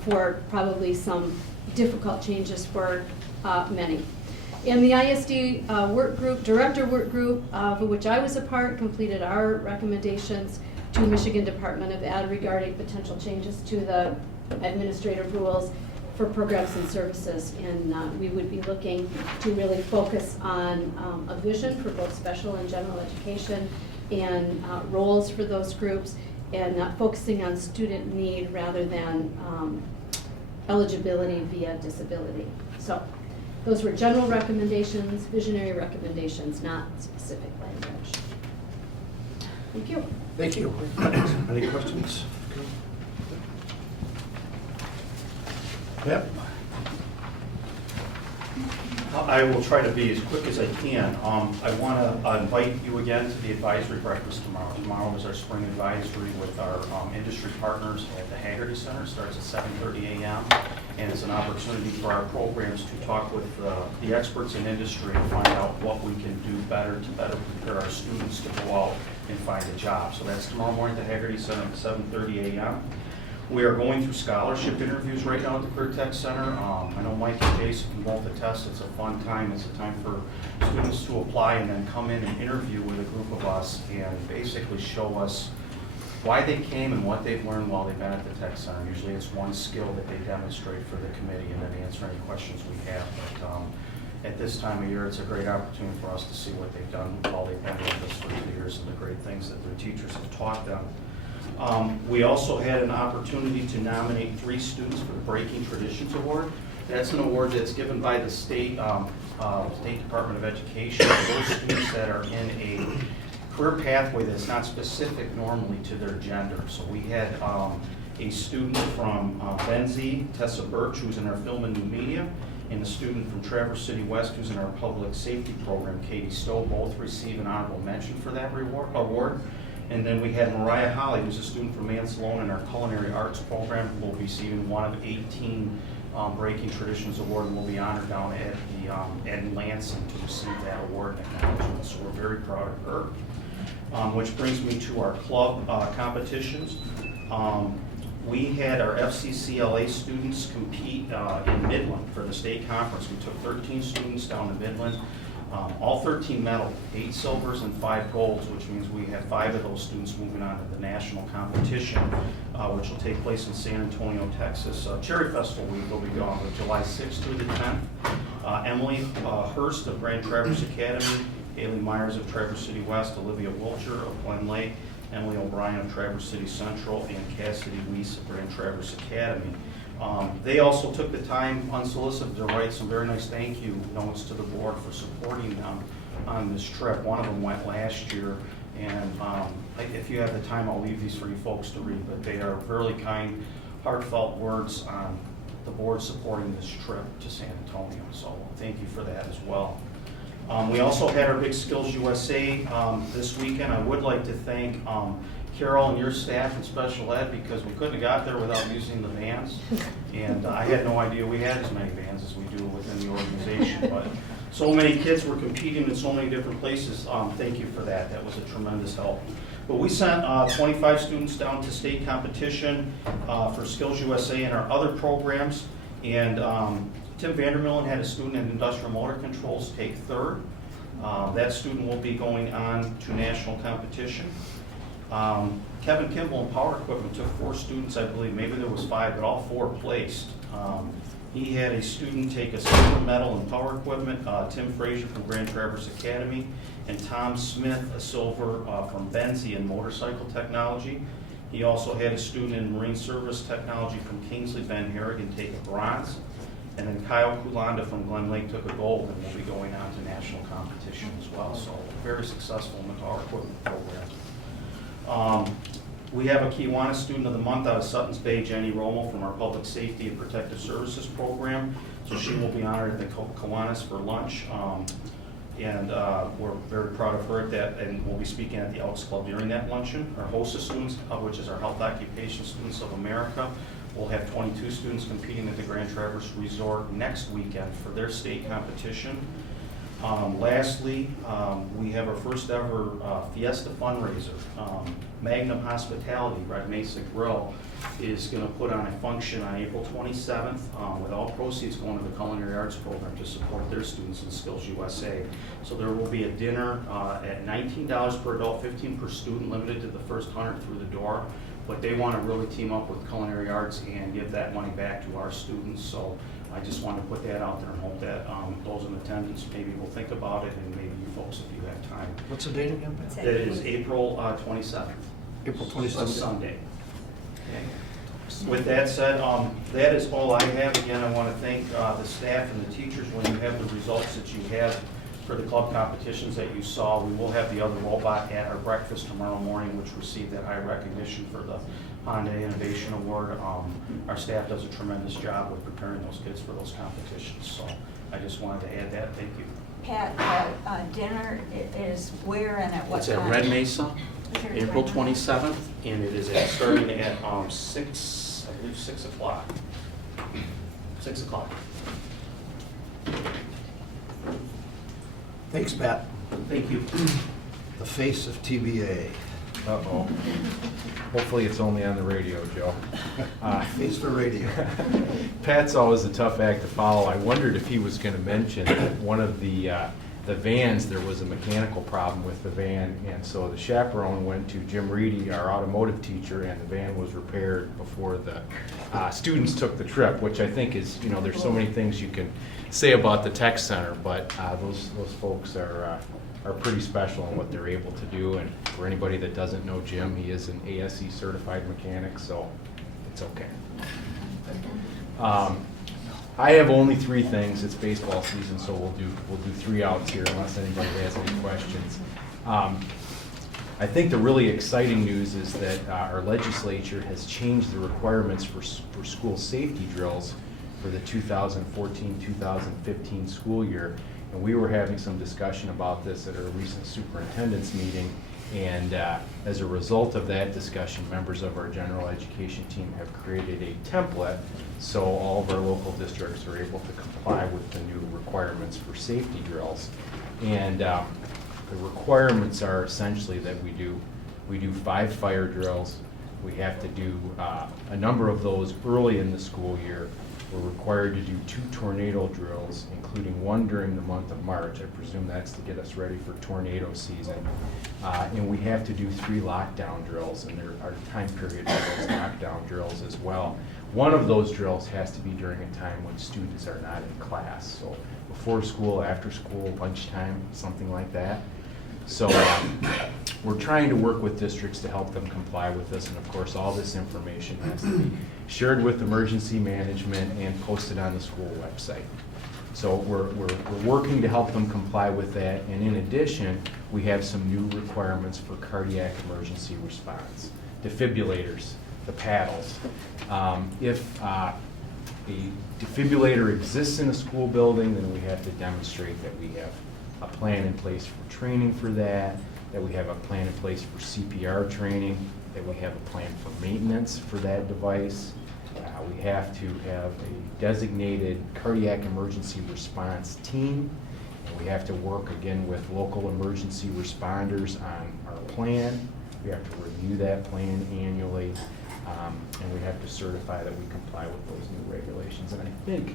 for probably some difficult changes for many. And the ISD work group, director work group, of which I was a part, completed our recommendations to Michigan Department of Ed regarding potential changes to the administrative rules for programs and services. And we would be looking to really focus on a vision for both special and general education and roles for those groups, and focusing on student need rather than eligibility via disability. So those were general recommendations, visionary recommendations, not specific language. Thank you. Thank you. Any questions? Yep. I will try to be as quick as I can. I want to invite you again to the advisory breakfast tomorrow. Tomorrow is our spring advisory with our industry partners at the Haggerty Center. It starts at 7:30 a.m. and it's an opportunity for our programs to talk with the experts in industry and find out what we can do better to better prepare our students to go out and find a job. So that's tomorrow morning at the Haggerty Center at 7:30 a.m. We are going through scholarship interviews right now at the Career Tech Center. I know Mike and Jason can both attest it's a fun time. It's a time for students to apply and then come in and interview with a group of us and basically show us why they came and what they've learned while they've been at the Tech Center. Usually it's one skill that they demonstrate for the committee and then answer any questions we have. But at this time of year, it's a great opportunity for us to see what they've done while they've been with us for 2 years and the great things that their teachers have taught them. We also had an opportunity to nominate 3 students for the Breaking Traditions Award. That's an award that's given by the State Department of Education for those students that are in a career pathway that's not specific normally to their gender. So we had a student from Benzie, Tessa Birch, who's in our film and new media, and a student from Traverse City West, who's in our public safety program, Katie Stowe. Both receive an honorable mention for that award. And then we had Mariah Holly, who's a student from Mansalone in our culinary arts program, who will be receiving one of 18 Breaking Traditions Award, and will be honored down at the Ed Lansing to receive that award and acknowledgement. So we're very proud of her. Which brings me to our club competitions. We had our FCCLA students compete in Midland for the state conference. We took 13 students down to Midland. All 13 medaled, 8 silvers and 5 golds, which means we have 5 of those students moving on to the national competition, which will take place in San Antonio, Texas. Cherry Festival week will be going from July 6th through the 10th. Emily Hurst of Grand Traverse Academy, Haley Myers of Traverse City West, Olivia Wilcher of Glen Lake, Emily O'Brien of Traverse City Central, and Cassidy Weiss of Grand Traverse Academy. They also took the time unsolicited to write some very nice thank you notes to the board for supporting them on this trip. One of them went last year, and if you have the time, I'll leave these for you folks to read, but they are really kind, heartfelt words on the board supporting this trip to San Antonio. So thank you for that as well. We also had our Big Skills USA this weekend. I would like to thank Carol and your staff in special ed, because we couldn't have got there without using the vans. And I had no idea we had as many vans as we do within the organization. But so many kids were competing in so many different places. Thank you for that. That was a tremendous help. But we sent 25 students down to state competition for Skills USA and our other programs. And Tim Vandermillen had a student in industrial motor controls take 3rd. That student will be going on to national competition. Kevin Kimball in power equipment took 4 students, I believe, maybe there was 5, but all 4 placed. He had a student take a silver medal in power equipment, Tim Frazier from Grand Traverse Academy, and Tom Smith, a silver from Benzie in motorcycle technology. He also had a student in marine service technology from Kingsley, Ben Harrigan, take a bronze. And then Kyle Kulanda from Glen Lake took a gold and will be going on to national competition as well. So very successful in the power equipment program. We have a Kiwanis Student of the Month out of Suttons Bay, Jenny Romo from our Public Safety and Protective Services program. So she will be honored at the Kiwanis for lunch. We're very proud of her at that, and we'll be speaking at the Elks Club during that luncheon. Our HOSA students, which is our Health Occupation Students of America, we'll have 22 students competing at the Grand Traverse Resort next weekend for their state competition. Lastly, we have our first ever Fiesta fundraiser. Magnum Hospitality, Red Mesa Grill, is going to put on a function on April 27th with all proceeds going to the Culinary Arts Program to support their students in Skills USA. So there will be a dinner at $19 per adult, $15 per student, limited to the first 100 through the door. But they want to really team up with Culinary Arts and give that money back to our students. So I just want to put that out there and hope that those in attendance maybe will think about it, and maybe you folks, if you have time. What's the date again, Pat? It is April 27th. April 27th. Sunday. With that said, that is all I have. Again, I want to thank the staff and the teachers. When you have the results that you have for the club competitions that you saw, we will have the other robot at our breakfast tomorrow morning, which received that high recognition for the Honda Innovation Award. Our staff does a tremendous job with preparing those kids for those competitions. So I just wanted to add that. Thank you. Pat, dinner is where and at what It's time? at Red Mesa, April 27th, and it is starting at 6, I believe 6 o'clock. 6 o'clock. Thanks, Pat. Thank you. The face of TBA. Uh-oh. Hopefully it's only on the radio, Joe. Face for radio. Pat's always a tough act to follow. I wondered if he was going to mention that one of the vans, there was a mechanical problem with the van, and so the chaperone went to Jim Reedy, our automotive teacher, and the van was repaired before the students took the trip, which I think is, you know, there's so many things you can say about the tech center, but those folks are pretty special in what they're able to do. And for anybody that doesn't know Jim, he is an ASE certified mechanic, so it's okay. I have only 3 things. It's baseball season, so we'll do 3 outs here unless anybody has any questions. I think the really exciting news is that our legislature has changed the requirements for school safety drills for the 2014-2015 school year. And we were having some discussion about this at our recent superintendent's meeting, and as a result of that discussion, members of our general education team have created a template so all of our local districts are able to comply with the new requirements for safety drills. And the requirements are essentially that we do 5 fire drills. We have to do a number of those early in the school year. We're required to do 2 tornado drills, including 1 during the month of March. I presume that's to get us ready for tornado season. And we have to do 3 lockdown drills, and there are time periods for those lockdown drills as well. One of those drills has to be during a time when students are not in class. So before school, after school, lunchtime, something like that. So we're trying to work with districts to help them comply with this, and of course all this information has to be shared with emergency management and posted on the school website. So we're working to help them comply with that, and in addition, we have some new requirements for cardiac emergency response. Defibrillators, the paddles. If a defibrillator exists in a school building, then we have to demonstrate that we have a plan in place for training for that we have a plan in place for CPR training, that we have a plan for maintenance for that device. We have to have a designated cardiac emergency response team, and we have to work again with local emergency responders on our plan. We have to review that plan annually, and we have to certify that we comply with those new regulations. And I think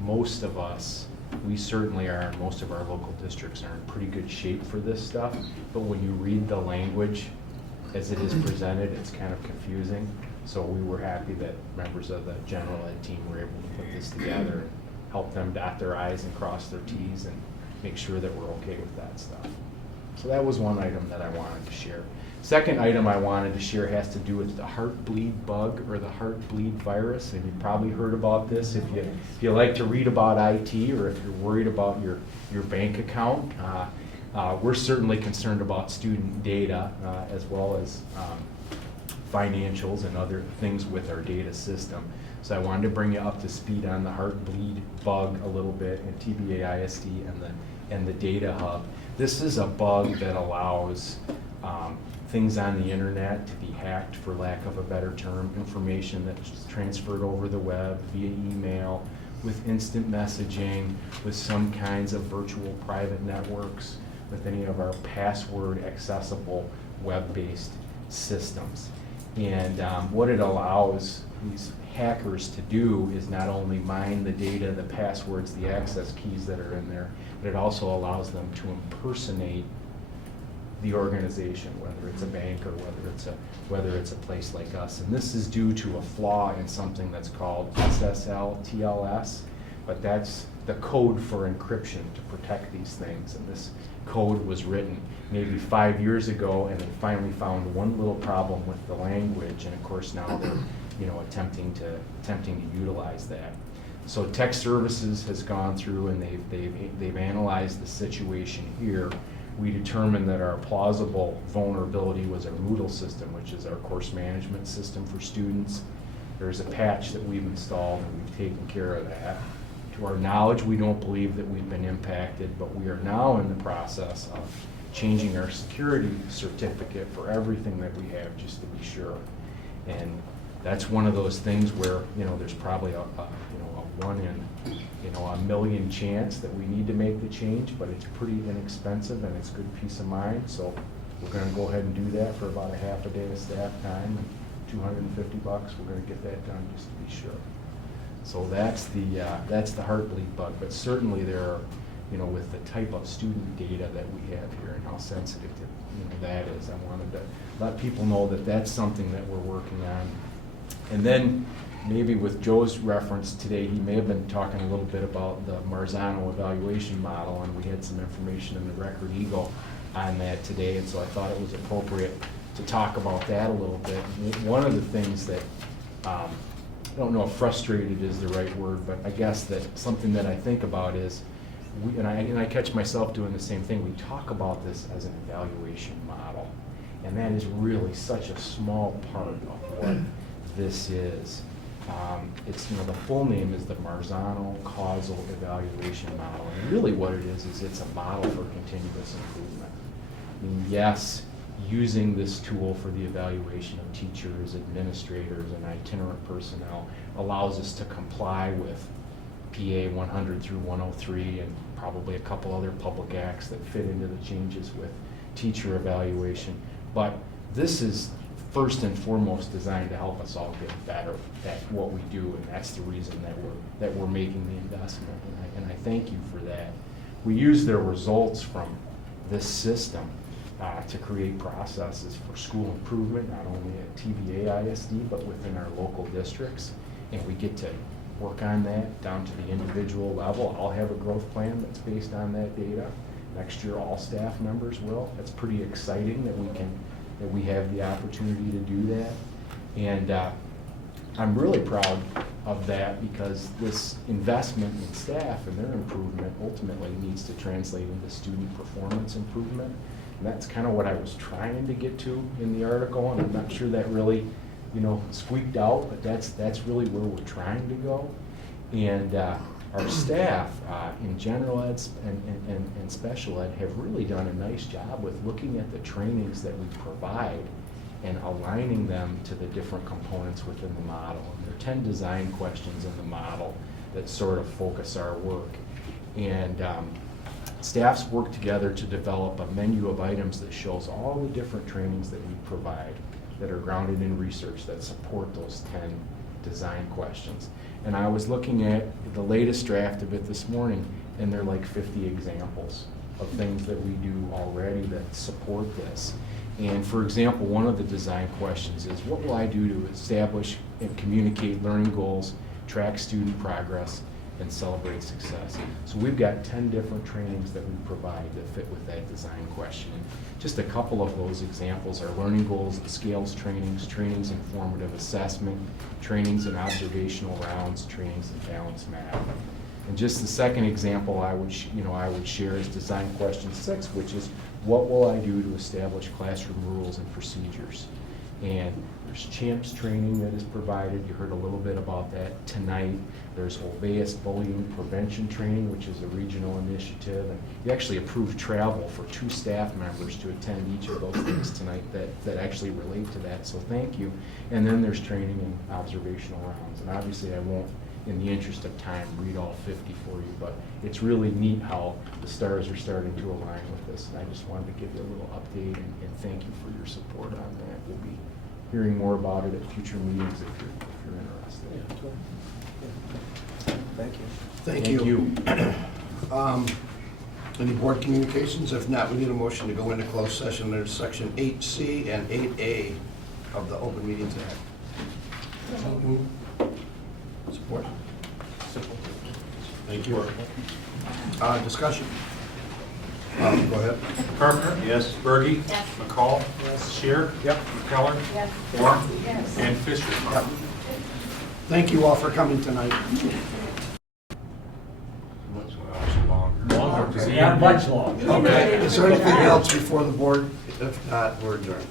most of us, we certainly are, and most of our local districts are in pretty good shape for this stuff, but when you read the language as it is presented, it's kind of confusing. So we were happy that members of the general ed team were able to put this together and help them dot their I's and cross their T's and make sure that we're okay with that stuff. So that was one item that I wanted to share. Second item I wanted to share has to do with the heartbleed bug or the heartbleed virus, and you've probably heard about this if you like to read about IT or if you're worried about your bank account. We're certainly concerned about student data as well as financials and other things with our data system. So I wanted to bring you up to speed on the heartbleed bug a little bit, and TBAISD and the data hub. This is a bug that allows things on the internet to be hacked, for lack of a better term, information that's transferred over the web via email with instant messaging, with some kinds of virtual private networks, with any of our password accessible web-based systems. And what it allows these hackers to do is not only mine the data, the passwords, the access keys that are in there, but it also allows them to impersonate the organization, whether it's a bank or whether it's a place like us. And this is due to a flaw in something that's called SSL TLS, but that's the code for encryption to protect these things. And this code was written maybe 5 years ago, and they finally found one little problem with the language, and of course now they're attempting to utilize that. So Tech Services has gone through and they've analyzed the situation here. We determined that our plausible vulnerability was our Moodle system, which is our course management system for students. There's a patch that we've installed and we've taken care of that. To our knowledge, we don't believe that we've been impacted, but we are now in the process of changing our security certificate for everything that we have, just to be sure. And that's one of those things where there's probably a 1 in a million chance that we need to make the change, but it's pretty inexpensive and it's good peace of mind. So we're going to go ahead and do that for about a half a day of staff time, and $250. We're going to get that done just to be sure. So that's the heartbleed bug. But certainly there are, with the type of student data that we have here and how sensitive to that is, I wanted to let people know that that's something that we're working on. And then maybe with Joe's reference today, he may have been talking a little bit about the Marzano evaluation model, and we had some information in the Record Eagle on that today, and so I thought it was appropriate to talk about that a little bit. One of the things that, I don't know if frustrated is the right word, but I guess that something that I think about is, and I catch myself doing the same thing, we talk about this as an evaluation model, and that is really such a small part of what this is. It's, the full name is the Marzano Causal Evaluation Model, and really what it is it's a model for continuous improvement. I mean, yes, using this tool for the evaluation of teachers, administrators, and itinerant personnel allows us to comply with PA 100 through 103 and probably a couple other public acts that fit into the changes with teacher evaluation. But this is first and foremost designed to help us all get better at what we do, and that's the reason that we're making the investment, and I thank you for that. We use the results from this system to create processes for school improvement, not only at TBAISD, but within our local districts, and we get to work on that down to the individual level. I'll have a growth plan that's based on that data. Next year, all staff members will. That's pretty exciting that we have the opportunity to do that. And I'm really proud of that, because this investment in staff and their improvement ultimately needs to translate into student performance improvement. And that's kind of what I was trying to get to in the article, and I'm not sure that really, squeaked out, but that's really where we're trying to go. And our staff in general ed and special ed have really done a nice job with looking at the trainings that we provide and aligning them to the different components within the model. And there are 10 design questions in the model that sort of focus our work. And staffs work together to develop a menu of items that shows all the different trainings that we provide that are grounded in research that support those 10 design questions. And I was looking at the latest draft of it this morning, and there are like 50 examples of things that we do already that support this. And for example, one of the design questions is, what will I do to establish and communicate learning goals, track student progress, and celebrate success? So we've got 10 different trainings that we provide that fit with that design question. And just a couple of those examples are learning goals and scales trainings, trainings in formative assessment, trainings in observational rounds, trainings in balanced math. And just the second example I would share is design question 6, which is, what will I do to establish classroom rules and procedures? And there's CHAMPS training that is provided. You heard a little bit about that tonight. There's OBEISD bullying prevention training, which is a regional initiative. And you actually approved travel for 2 staff members to attend each of those things tonight that actually relate to that, so thank you. And then there's training in observational rounds. And obviously I won't in the interest of time, read all 50 for you, but it's really neat how the stars are starting to align with this. And I just wanted to give you a little update and thank you for your support on that. We'll be hearing more about it at future meetings if you're interested. Thank you. Thank you. Any board communications? If not, we need a motion to go into closed session. There's section 8C and 8A of the Open Meetings Act. Support? Thank you. Discussion? Go ahead. Carpenter? Yes. Berge? Yes. McCall? Yes. Shear? Yep. McKellar? Yes. Moore? Yes. And Fisher? Yep. Thank you all for coming tonight. Longer. Not much longer. Okay, is there anything else before the board? If not, we're adjourned.